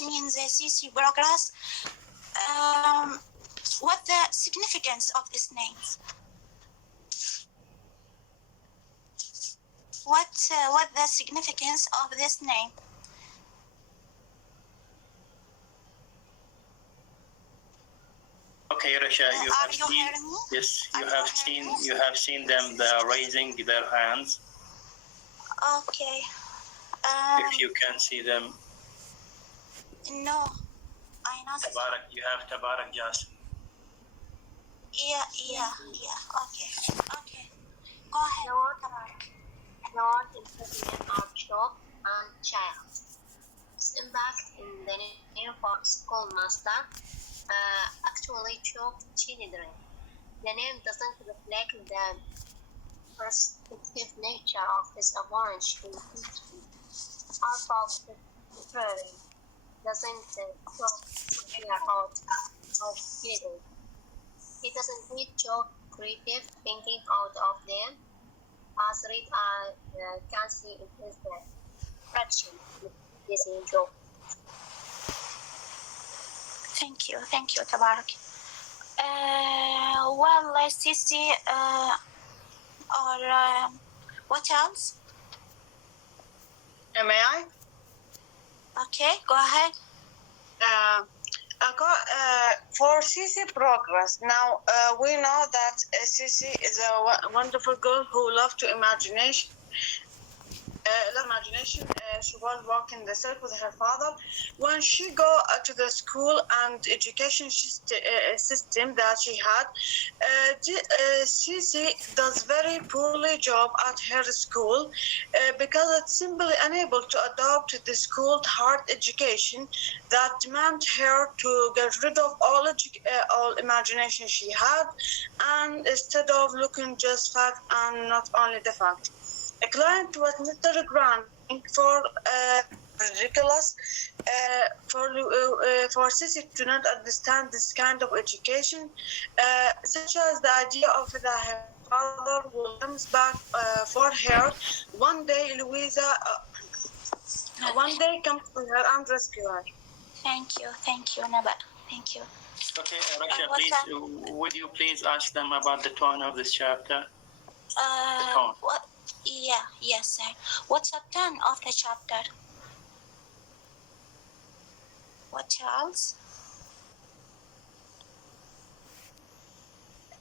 means CC progress. What the significance of this name? What the significance of this name? Okay, Rasha, you have seen them raising their hands. Okay. If you can see them. No, I not. Tabarak, you have Tabarak Jasmine. Yeah. Okay. Go ahead. Not improvement of child and child. Its impact in the name for schoolmaster actually choked children. The name doesn't reflect the perspective nature of his approach to teaching. Our contrary doesn't choke figure out of children. He doesn't need choke creative thinking out of them. As read can see in his fraction this joke. Thank you, Tabarak. Sisi, what else? May I? Okay, go ahead. For CC progress, now we know that CC is a wonderful girl who loves to imagination. She was walking the circle with her father. When she go to the school and education system that she had, Cici does very poorly job at her school because it's simply unable to adopt the school hard education that demand her to get rid of all imagination she had, and instead of looking just fact and not only the fact. A client was Mr. Granting for ridiculous for Sissy to not understand this kind of education, such as the idea of that her father will come back for her. One day, Louisa, one day comes to her and rescue her. Thank you, Naba. Thank you. Okay, Rasha, please, would you please ask them about the tone of this chapter? The tone. Yes, sir. What's the tone of the chapter? What else?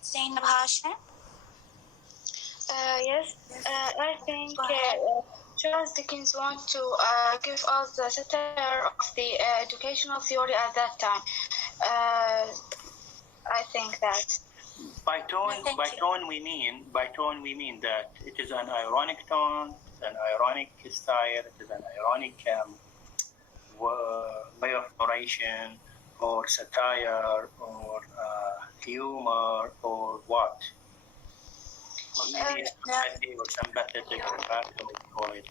Zainab Hashim? Yes, I think Charles Dickens want to give us the satire of the educational theory at that time. I think that. By tone we mean that it is an ironic tone, it's an ironic style, it is an ironic way of narration, or satire, or humor, or what? Or maybe it's sympathetic or sympathetic, or what do we call it?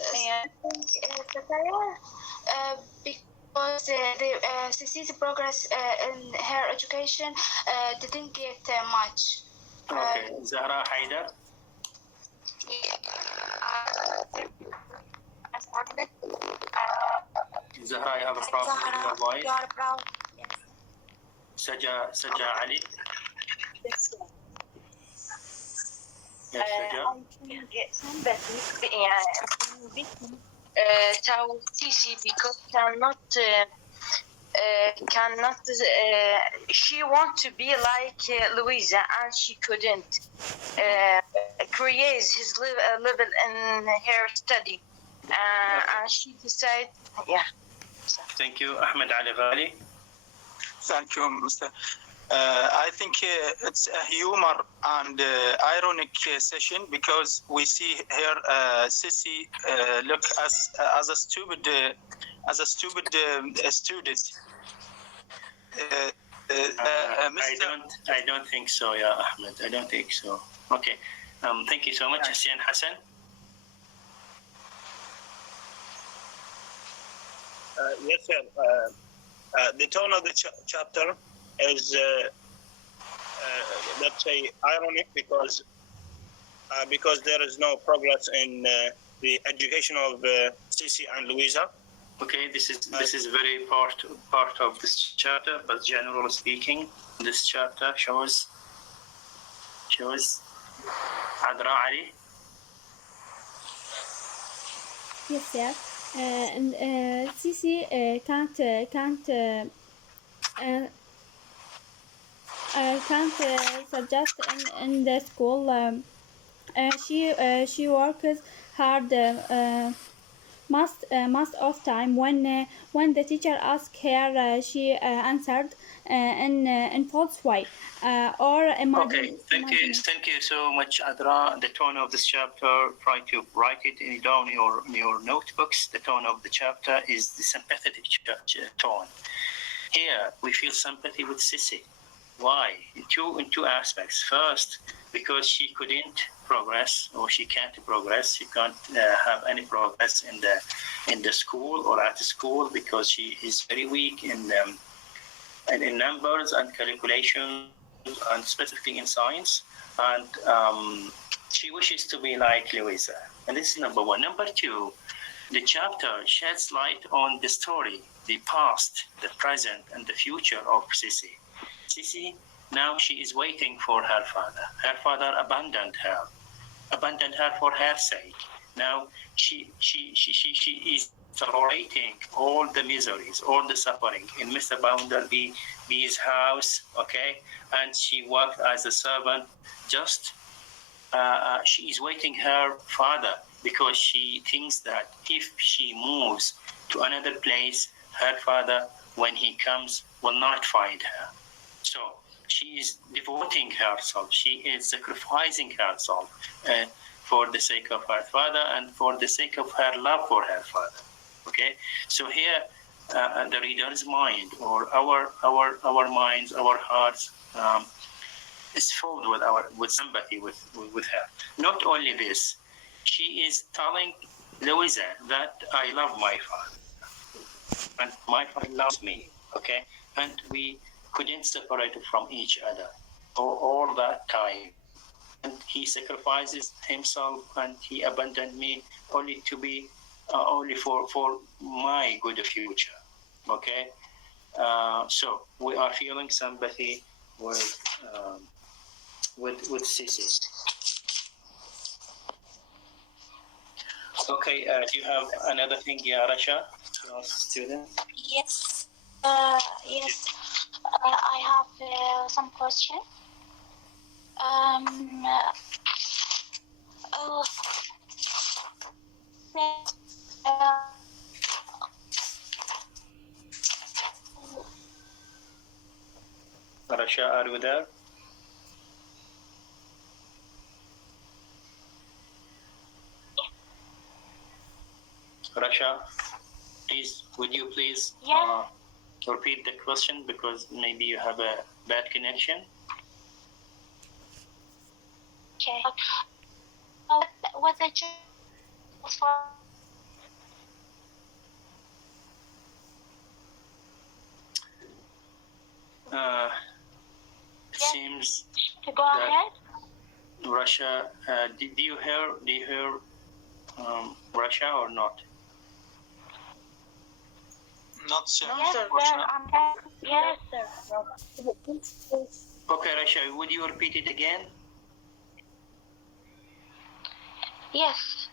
I think satire because the Cici's progress in her education didn't get much. Okay, Zahra Haider? Zahra, you have a problem with your voice? You are proud. Saja Ali? Yes, Yes, Saja? to Sisi because cannot she want to be like Louisa and she couldn't create his level in her study and she decided Thank you, Ahmed Ali Ghali. Thank you, Mr. I think it's a humor and ironic session because we see here Sissy look as a stupid student. I don't think so, yeah, Ahmed. I don't think so. Okay. Thank you so much, Hussein Hassan. Yes, sir. The tone of the chapter is, let's say, ironic because there is no progress in the education of Sisi and Louisa. Okay, this is very part of this chapter, but generally speaking, this chapter shows Adra Ali. Yes, sir. And Sisi can't suggest in the school. She works hard most of time. When the teacher asked her, she answered in false way or Okay, thank you so much, Adra. The tone of this chapter, try to write it down in your notebooks. The tone of the chapter is the sympathetic tone. Here, we feel sympathy with Sisi. Why? In two aspects. First, because she couldn't progress, or she can't progress. She can't have any progress in the school or at school because she is very weak in numbers and calculations, and specifically in science. And she wishes to be like Louisa. And this is number one. Number two, the chapter sheds light on the story, the past, the present, and the future of Sisi. Sisi, now she is waiting for her father. Her father abandoned her for her sake. Now she is tolerating all the miseries, all the suffering in Mr. Bounderby's house, okay? And she worked as a servant. Just she is waiting her father because she thinks that if she moves to another place, her father, when he comes, will not find her. So she is devoting herself. She is sacrificing herself for the sake of her father and for the sake of her love for her father. Okay, so here the reader's mind, or our minds, our hearts, is filled with sympathy with her. Not only this, she is telling Louisa that I love my father, and my father loves me. Okay, and we couldn't separate from each other for all that time. And he sacrifices himself and he abandoned me only to be only for my good future. Okay, so we are feeling sympathy with Sisi. Okay, do you have another thing, Rasha, to ask students? Yes. Yes. I have some question. Rasha, are you there? Rasha, please, would you please repeat the question because maybe you have a bad connection? Okay. What the for? It seems to go ahead. Russia. Do you hear Russia or not? Not sir. Yes, sir. Yes, sir. Okay, Rasha, would you repeat it again? Yes.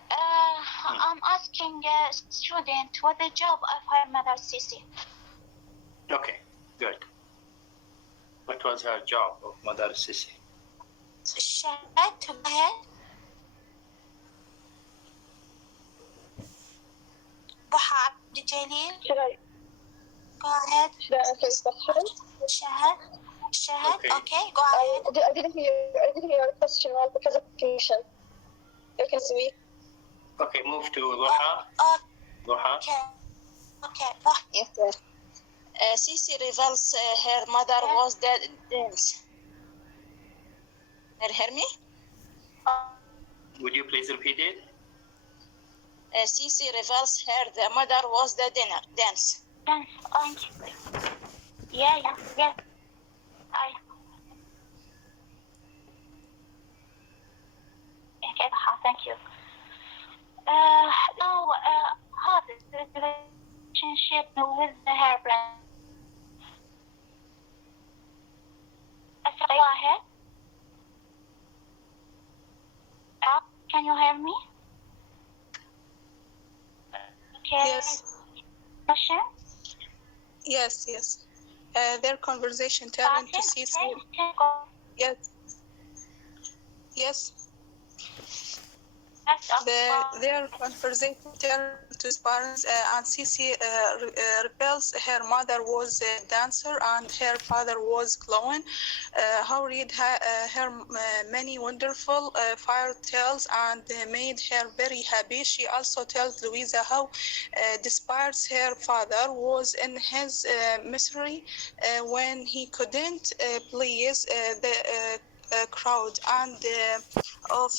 I'm asking a student what the job of her mother, Sissy. Okay, good. What was her job of Mother Sissy? Shahad, go ahead. Duha Abdi Jalil. Go ahead. Should I answer the question? Shahad, okay, go ahead. I didn't hear your question well because of connection. You can speak. Okay, move to Duha. Duha. Okay. Yes, sir. Sisi reveals her mother was dead. Can you hear me? Would you please repeat it? Sisi reveals her the mother was the dance. Dance. Yeah. Thank you. Now, how is the relationship with her brand? Go ahead. Can you hear me? Okay. Yes. Question? Yes. Their conversation turned to Sisi. Yes. Their conversation turned to his parents, and Sisi reveals her mother was a dancer and her father was clown. How read her many wonderful fire tales and made her very happy. She also tells Louisa how despite her father was in his misery when he couldn't please the crowd and of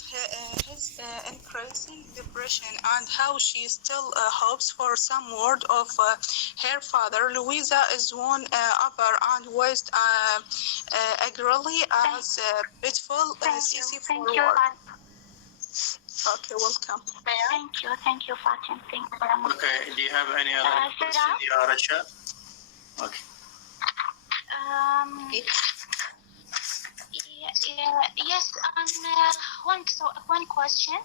his increasing depression, and how she still hopes for some word of her father. Louisa is won over and waits eagerly as beautiful Sisi forward. Okay, welcome. Thank you, Fatim. Thank you very much. Okay, do you have any other question, Rasha? Okay. Yes, one question.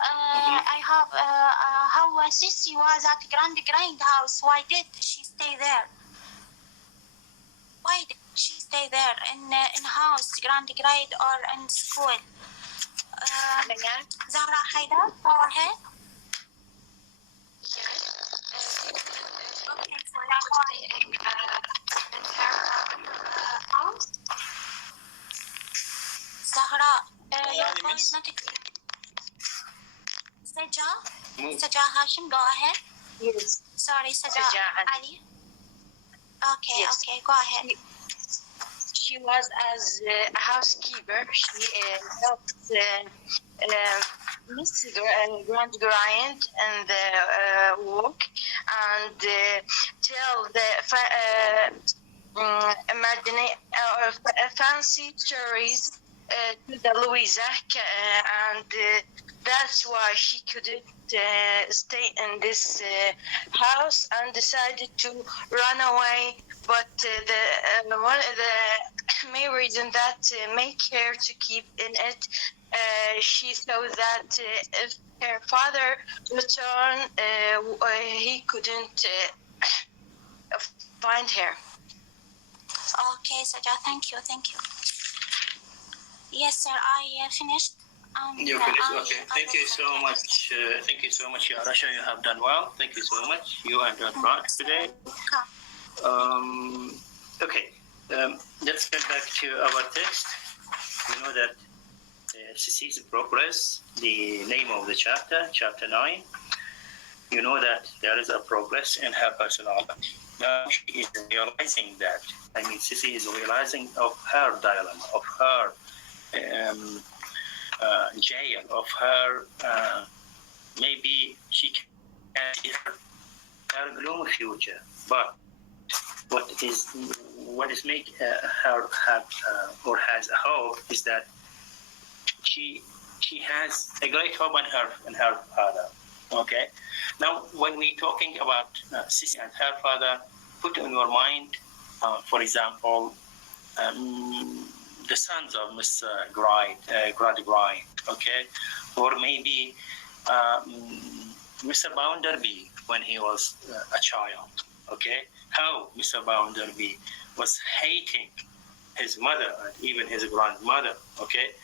I have how Sissy was at Grand House. Why did she stay there? Why did she stay there in house, Grand or in school? Zahra Haidar, go ahead. Okay, so house. Zahra, your phone is not clear. Saja Hashim, go ahead. Yes. Sorry, Saja Ali. Okay, Yes. okay, go ahead. She was as a housekeeper. She helped Miss Grand and the work and tell the fancy stories to the Louisa, and that's why she couldn't stay in this house and decided to run away. But the main reason that make her to keep in it, she saw that if her father returned, he couldn't find her. Okay, Saja, thank you. Yes, sir, I finished. You finished? Okay, thank you so much. Rasha, you have done well. Thank you so much. You and your class today. Okay, let's get back to our text. We know that Sisi's progress, the name of the chapter 9, you know that there is a progress in her personality. Now she is realizing that. Sisi is realizing of her dilemma, of her jail, of her maybe she can see her gloomy future. But what is make her have or has a hope is that she has a great hope in her father. Okay, Now, when we're talking about Sissy and her father, put in your mind, for example, the sons of Miss Gride, okay, or maybe Mr. Bounderby when he was a child, okay, how Mr. Bounderby was hating his mother and even his grandmother, okay.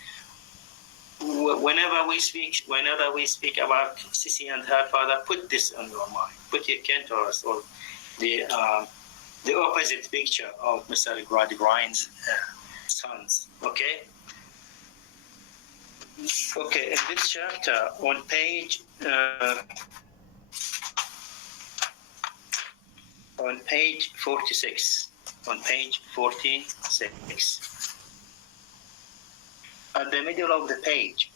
Whenever we speak about Sissy and her father, put this on your mind. Put your contrast or the opposite picture of Mr. Gradgrind's sons. Okay. Okay. In this chapter, on page 46. On page 46. At the middle of the page,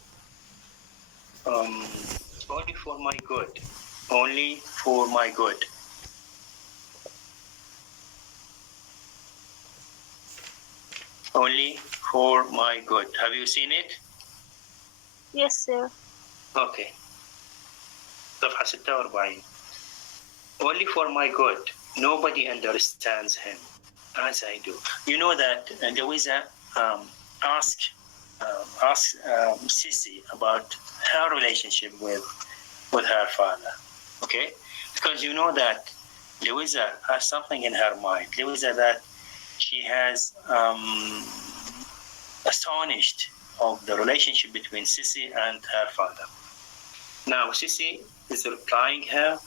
only for my good, only for my good. Only for my good. Have you seen it? Yes, sir. Okay. صفحة 46. Only for my good. Nobody understands him as I do. You know that Louisa asked Sissy about her relationship with her father, okay? Because you know that Louisa has something in her mind. Louisa that she has astonished of the relationship between Sissy and her father. Now Sissy is replying her,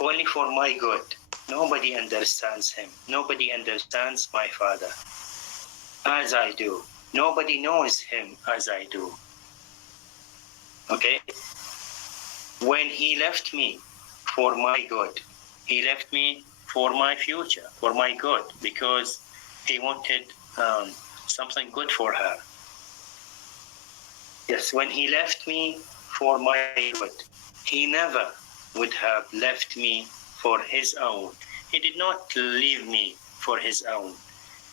only for my good. Nobody understands him. Nobody understands my father as I do. Nobody knows him as I do. Okay? When he left me for my good, he left me for my future, for my good, because he wanted something good for her. Yes, when he left me for my good, he never would have left me for his own. He did not leave me for his own.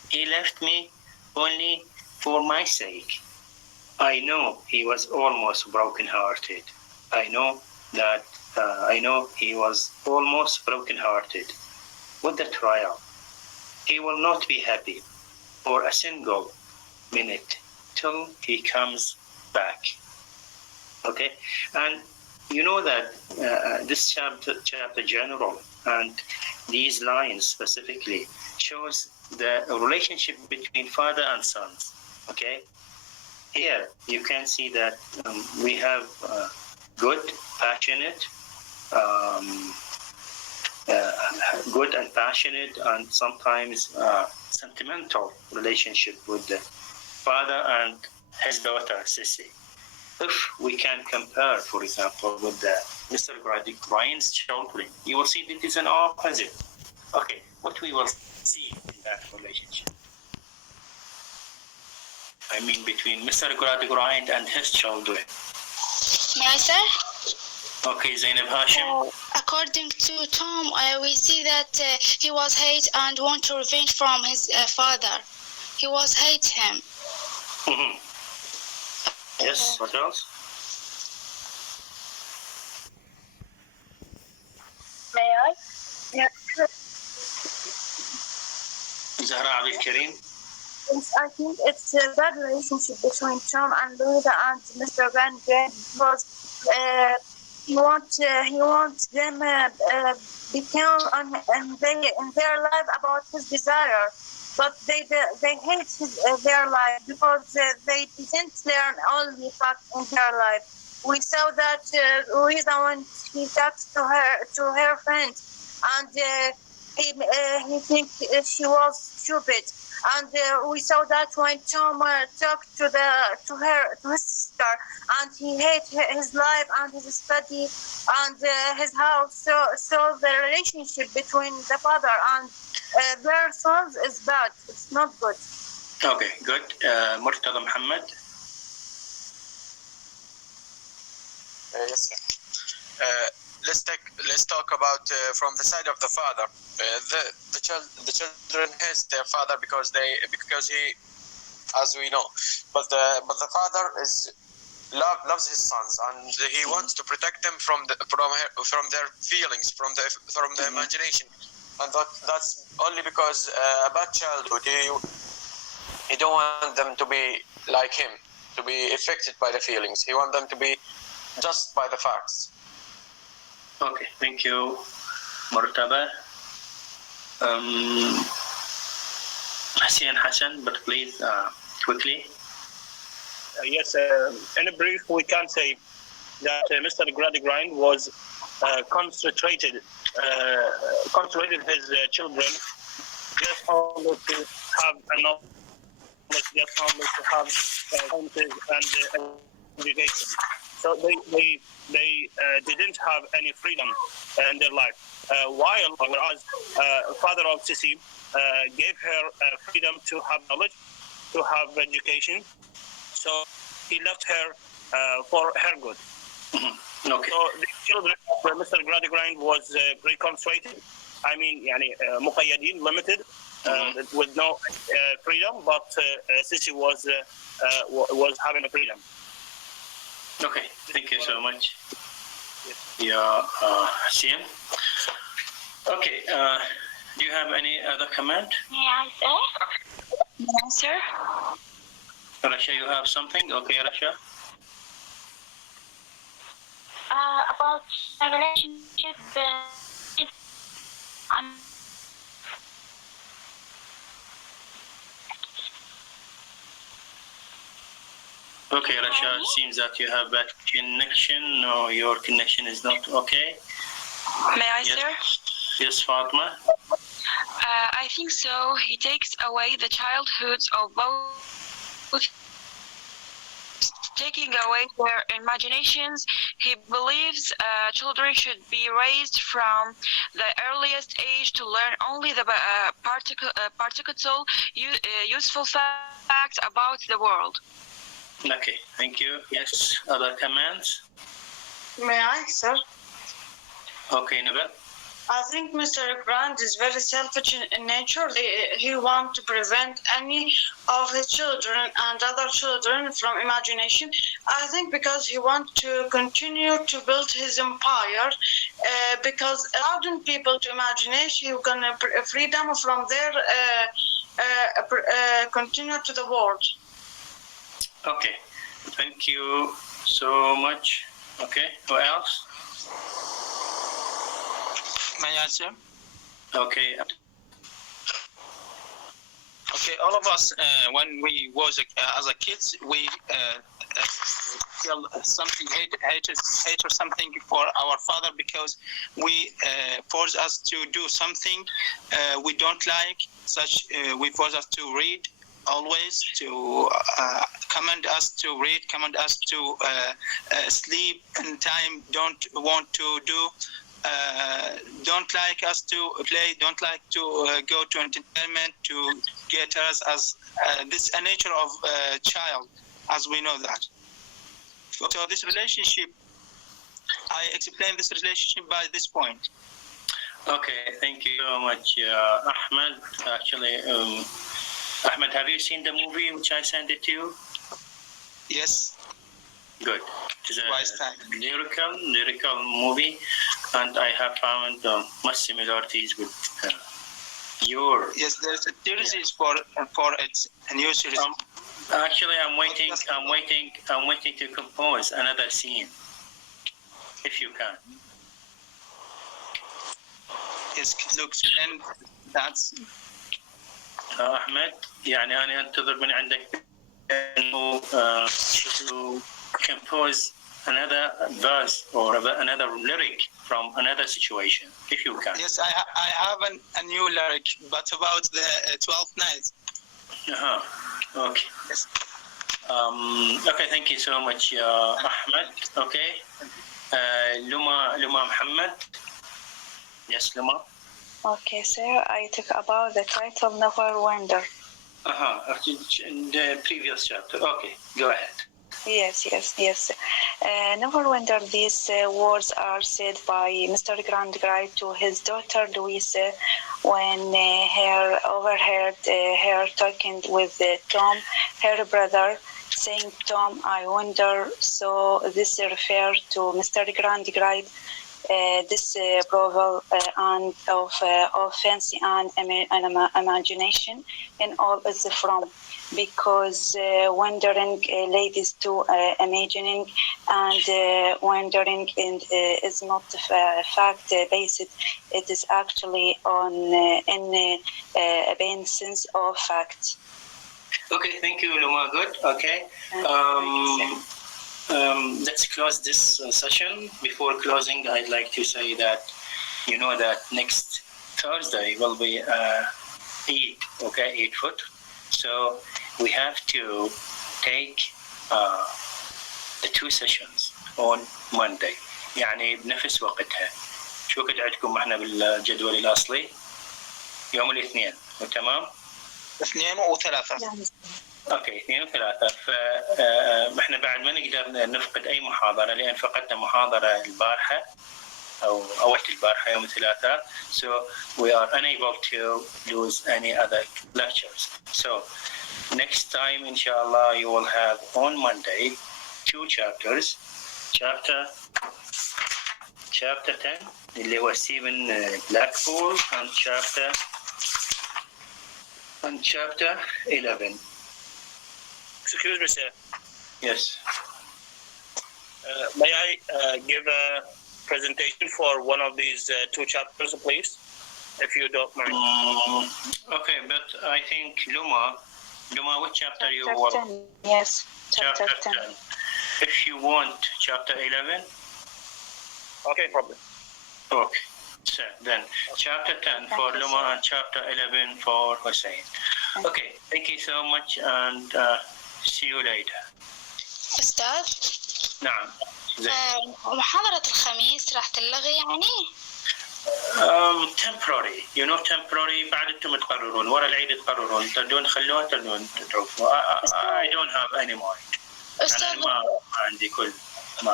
He left me only for my sake. I know he was almost broken-hearted. I know he was almost broken-hearted with the trial. He will not be happy for a single minute till he comes back. Okay, and you know that this chapter general and these lines specifically shows the relationship between father and sons. Okay, here you can see that we have good, passionate, good and passionate, and sometimes sentimental relationship with the father and his daughter Sissy. If we can compare, for example, with the Mr. Grind's children, you will see that it is an opposite. Okay, what we will see in that relationship? I mean, between Mr. Grind and his children. May I say? Okay, Zainab Hashim. According to Tom, we see that he was hate and want to revenge from his father. He was hate him. Mm-hmm. Yes, what else? May I? Yeah. Zahra Abdul Karim. Yes, I think it's a bad relationship between Tom and Louisa and Mr. Van Gogh because he wants them become in their life about his desire, but they hate their life because they didn't learn all the facts in their life. We saw that Louisa when he talked to her friend, and he thinks she was stupid. And we saw that when Tom talked to his sister, and he hated his life and his study and his house. So the relationship between the father and their sons is bad. It's not good. Okay, good. Murtada Muhammad. Yes, sir. Let's talk about from the side of the father. The children hate their father because he, as we know, but the father is loves his sons, and he wants to protect them from their feelings, from the imagination, and that's only because a bad childhood. He don't want them to be like him, to be affected by the feelings. He wants them to be just by the facts. Okay, thank you, Murtaba. Hassan, but please quickly. Yes, in a brief, we can say that Mr. Gradgrind was concentrated his children just only to have a knowledge, just only to have sciences and education. So they didn't have any freedom in their life. Whereas father of Sisi gave her freedom to have knowledge, to have education. So he left her for her good. Okay. So the children of Mr. Gradgrind was reconstructed. I mean, muqayyadin, limited, with no freedom, but Sisi was having a freedom. Okay, thank you so much. Yeah, Hassan. Okay, do you have any other comment? May I answer? Rasha, you have something? Okay, Rasha. About a relationship. Okay, Rasha, it seems that you have bad connection, or your connection is not okay. May I, yes. sir? Yes, Fatma. I think so. He takes away the childhoods of both, taking away their imaginations. He believes children should be raised from the earliest age to learn only the particular useful facts about the world. Okay, thank you. Yes, other comments? May I, sir? Okay, Nabel. I think Mr. Grant is very selfish in nature. He wants to prevent any of his children and other children from imagination. I think because he wants to continue to build his empire, because allowing people to imagination, he's going to free them from their continue to the world. Okay, thank you so much. Okay, who else? May I answer? Okay. Okay, all of us, when we was as a kids, we feel something hate or something for our father because we force us to do something we don't like. We force us to read always, to command us to read, command us to sleep in time, don't want to do. Don't like us to play, don't like to go to entertainment, to get us as this a nature of child, as we know that. So this relationship, I explain this relationship by this point. Okay, thank you so much, Ahmed. Actually, Ahmed, have you seen the movie which I sent it to you? Yes. Good. It's a lyrical movie, and I have found much similarities with your. Yes, there's a series for it, a new series. Actually, I'm waiting to compose another scene, if you can. Yes, looks and that's. أحمد يعني أنا أنتظر من عندك إنه to compose another verse or another lyric from another situation, if you can. Yes, I have a new lyric, but about the 12th night. Okay. Yes. Okay, thank you so much, Ahmed. Okay. Luma Muhammad. Yes, Luma. Okay, sir. I talk about the title Never Wonder. In the previous chapter. Okay, go ahead. Yes. Never wonder. These words are said by Mr. Gradgrind to his daughter Louise when her overheard her talking with Tom, her brother. saying, Tom, I wonder. So this refers to Mr. Grant this proverb and of fancy and imagination in all is from, because wondering leads to imagining, and wondering is not fact based. It is actually on in absence of fact. Okay, thank you, Luma. Good. Okay. Let's close this session. Before closing, I'd like to say that you know that next Thursday will be Eid, okay, Eid Fitr. So we have to take the 2 sessions on Monday. يعني بنفس وقتها. شو وقت عندكم احنا بالجدول الأصلي؟ يوم الاثنين، تمام؟ 2 و3. اوكي 2 و3. فاحنا بعد ما نقدر نفقد اي محاضره لان فقدنا محاضره البارحه او اول البارحه يوم الثلاثاء. So we are unable to lose any other lectures. So next time inshallah you will have on Monday 2 chapters. Chapter 10 اللي هو Stephen Blackpool and chapter 11. Excuse me, sir. Yes. May I give a presentation for one of these 2 chapters, please, if you don't mind? Okay, but I think Luma, which chapter you want? 10. Yes, chapter 10. If you want chapter 11. Okay, problem. Okay. So then chapter 10 for Luma and chapter 11 for Hussein. Okay, thank you so much and see you later. أستاذ. نعم. محاضرة الخميس راح تلغي يعني؟ temporary. You know temporary بعد انتم تقررون ورا العيد تقررون تردون خلوها تردون تروحوا. I don't have any mind. أستاذ. ما عندي كل.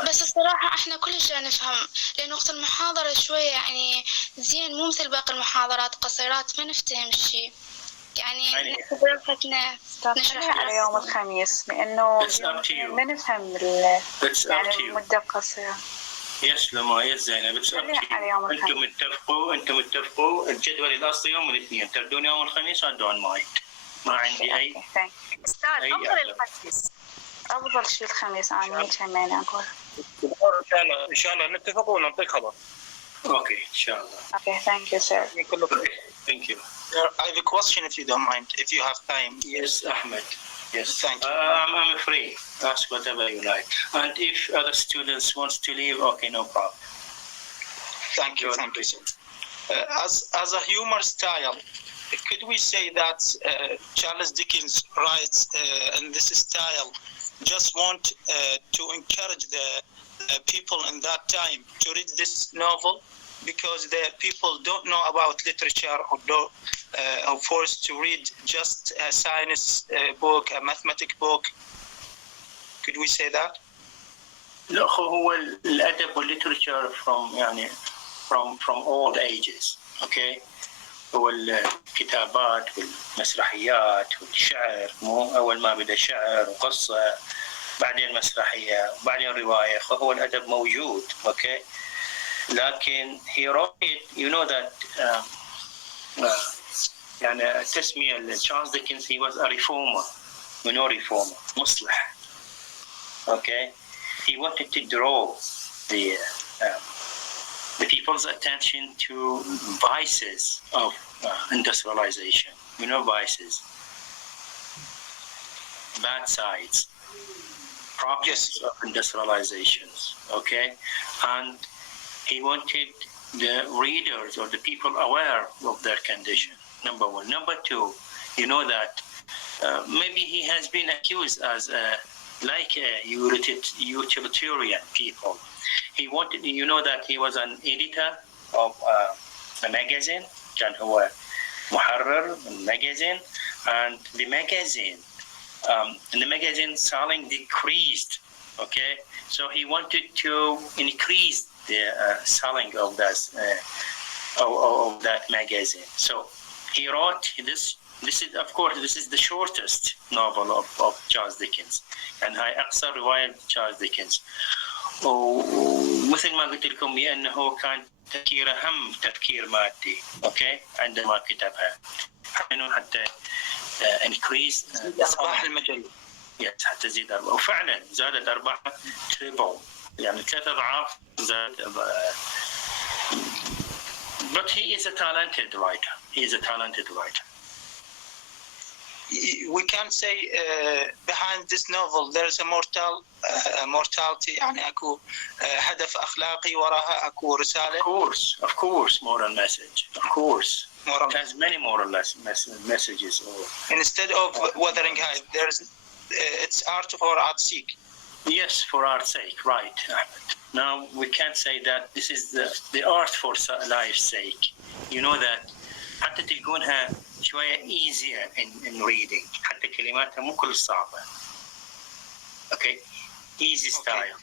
بس الصراحة احنا كلش لا نفهم لأن وقت المحاضرة شوية يعني زين مو مثل باقي المحاضرات قصيرات ما نفتهم الشيء يعني نحن نشرح على يوم الخميس لأنه ما نفهم يعني المدة قصيرة. يس لما يس زينب انتم اتفقوا الجدول الاصلي يوم الاثنين تردون يوم الخميس عندون ماي ما عندي اي استاذ افضل الخميس افضل شيء الخميس انا كمان اقول ان شاء الله نتفق ونعطيك خبر. اوكي ان شاء الله. Okay, thank you sir. Thank you. I have a question if you don't mind, if you have time. Yes, Ahmed. Yes, thank you. I'm free. Ask whatever you like. And if other students want to leave, okay, no problem. Thank you, sir. As a humor style, could we say that Charles Dickens writes in this style, just want to encourage the people in that time to read this novel because the people don't know about literature or are forced to read just a science book, a mathematics book? Could we say that? لا هو الأدب والليترشر from all ages, okay? هو الكتابات والمسرحيات والشعر مو أول ما بدأ شعر وقصة بعدين مسرحية بعدين رواية هو الأدب موجود, okay? لكن he wrote it, you know that يعني تسمية Charles Dickens he was a reformer, you know reformer, مصلح, okay? He wanted to draw the people's attention to vices of industrialization, you know vices, bad sides, problems of industrializations, okay? And he wanted the readers or the people aware of their condition, number one. Number two, you know that maybe he has been accused as like a utilitarian people. He wanted, you know that he was an editor of a magazine, كان هو محرر magazine, and the magazine selling decreased, okay? So he wanted to increase the selling of that magazine. So he wrote this this is of course this is the shortest novel of Charles Dickens. يعني هاي أقصر رواية تشارلز ديكنز. ومثل ما قلت لكم بأنه كان تفكيره هم تفكير مادي، أوكي، عندما كتبها إنه حتى increase أرباح المجلة. حتى تزيد أرباح، وفعلا زادت أرباحها triple، يعني 3 أضعاف زاد. But he is a talented writer. He is a talented writer. We can say behind this novel there is a mortality، يعني أكو هدف أخلاقي وراها، أكو رسالة. Of course, moral message. Of course, it has many moral messages. Instead of Wuthering Heights, there's it's art for art's sake. Yes, for art's sake, right. Now we can't say that this is the art for life's sake. You know that حتى تلقونها شوية easier in reading، حتى كلماتها مو كل صعبة. Okay, easy style.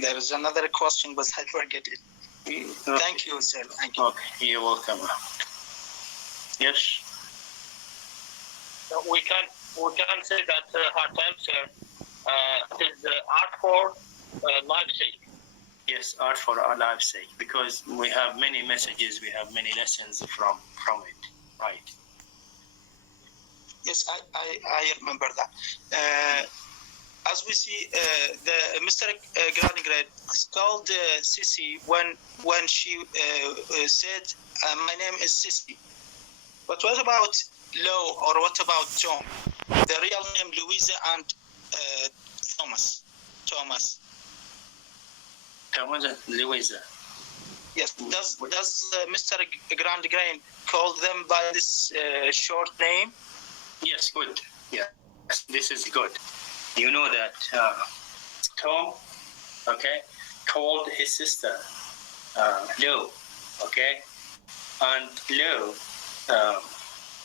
There is another question, but I forget it. Okay. Thank you, sir. Thank you. Okay, you're welcome. Yes. We can say that her answer is art for life's sake. Yes, art for our life's sake, because we have many messages, we have many lessons from it, right? Yes, I remember that. As we see, the Mr. Granigred called Sissy when she said, "My name is Sissy." But what about Lo, or what about Tom? The real name Louisa and Thomas. Louisa. Yes. Does Mr. Grandigrain call them by this short name? Yes, good. Yeah, this is good. You know that Tom, okay, called his sister Lou, okay, and Lou,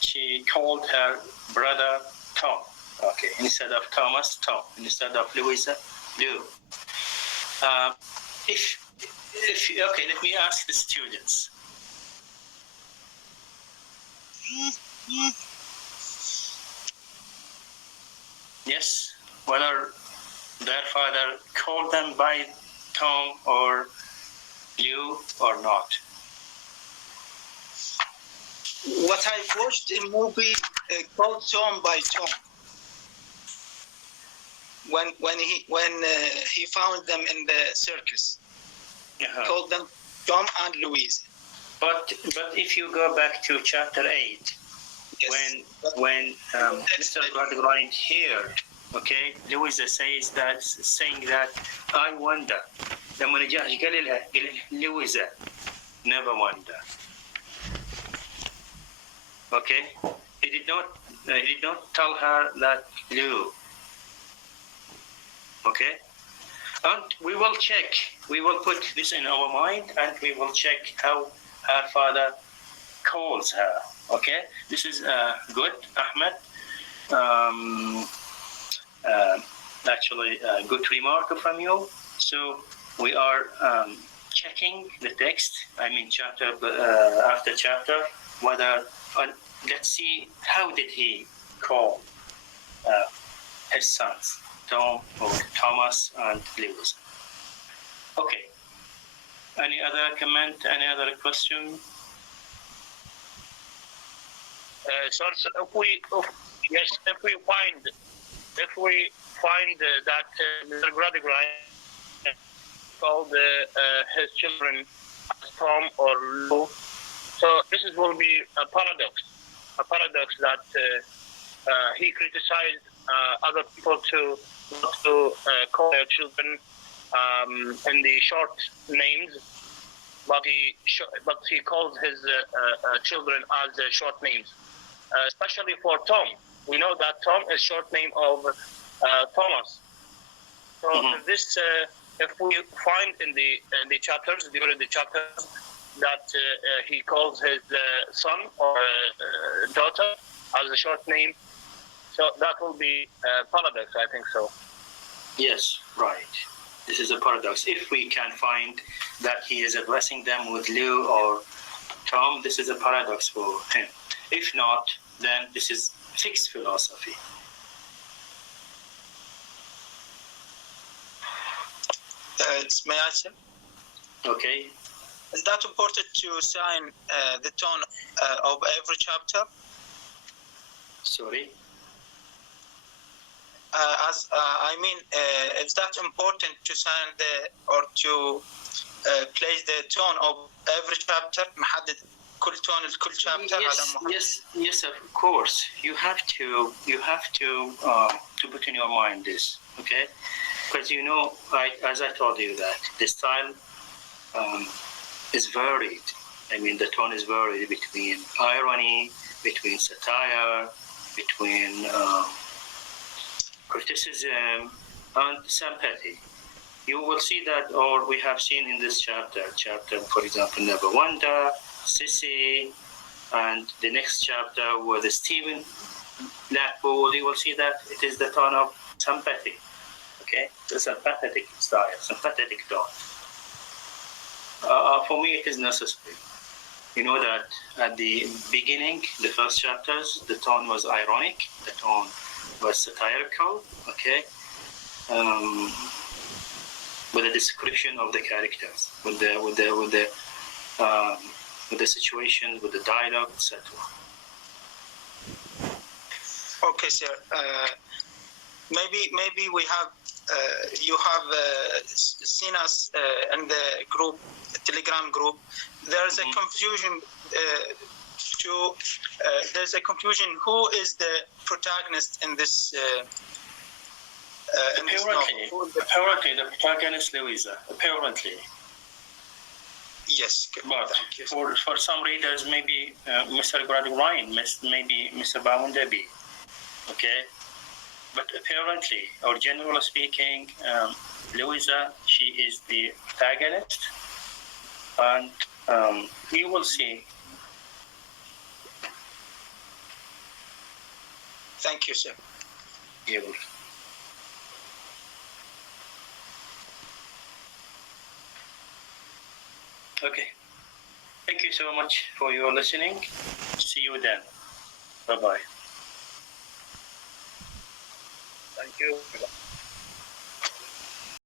she called her brother Tom, okay, instead of Thomas, Tom, instead of Louisa, Lou. Okay, let me ask the students. Yes, whether their father called them by Tom or Lou or not. What I watched a movie called Tom by Tom. When he found them in the circus, called them Tom and Louise. But if you go back to chapter 8, yes, when Mr. Gradgrind heard, okay, Louisa saying that I wonder. لما نجاش قال لها Louisa, never wonder. Okay, he did not tell her that Lou. Okay, and we will check. We will put this in our mind, and we will check how her father calls her. Okay, this is good, Ahmed. Actually, a good remark from you. So we are checking the text. I mean, chapter after chapter, whether let's see how did he call his sons, Tom or Thomas and Lewis. Okay. Any other comment? Any other question? So if we find that Mr. Gradgrind called his children Tom or Lou, so this will be a paradox that he criticized other people to call their children in the short names, but he calls his children as short names, especially for Tom. We know that Tom is short name of Thomas. So if we find in the chapters, during the chapters, that he calls his son or daughter as a short name, so that will be a paradox, I think so. Yes, right. This is a paradox. If we can find that he is addressing them with Lou or Tom, this is a paradox for him. If not, then this is fixed philosophy. May I say? Okay. Is that important to sign the tone of every chapter? Sorry? Is that important to sign or to place the tone of every chapter? نحدد كل tone لكل chapter Yes, of course. You have to put in your mind this, okay? Because you know, as I told you that the style is varied. I mean, the tone is varied between irony, between satire, between criticism and sympathy. You will see that, or we have seen in this chapter, for example, Never Wonder, Sissy, and the next chapter with Stephen Blackpool, you will see that it is the tone of sympathy. Okay, the sympathetic style, sympathetic tone. For me, it is necessary. You know that at the beginning, the first chapters, the tone was ironic, the tone was satirical, okay, with a description of the characters, with the situations, with the dialogue, etc. Okay, sir. Maybe we have you have seen us in the group, Telegram group. There's a confusion. There's a confusion. Who is the protagonist in this? Apparently, the protagonist Louisa. Apparently. Yes. But for some readers, maybe Mr. Gradgrind, maybe Mr. Boundaby. Okay. But apparently, or generally speaking, Louisa, she is the protagonist, and you will see. Thank you, sir. You're welcome. Okay. Thank you so much for your listening. See you then. Bye-bye. Thank you.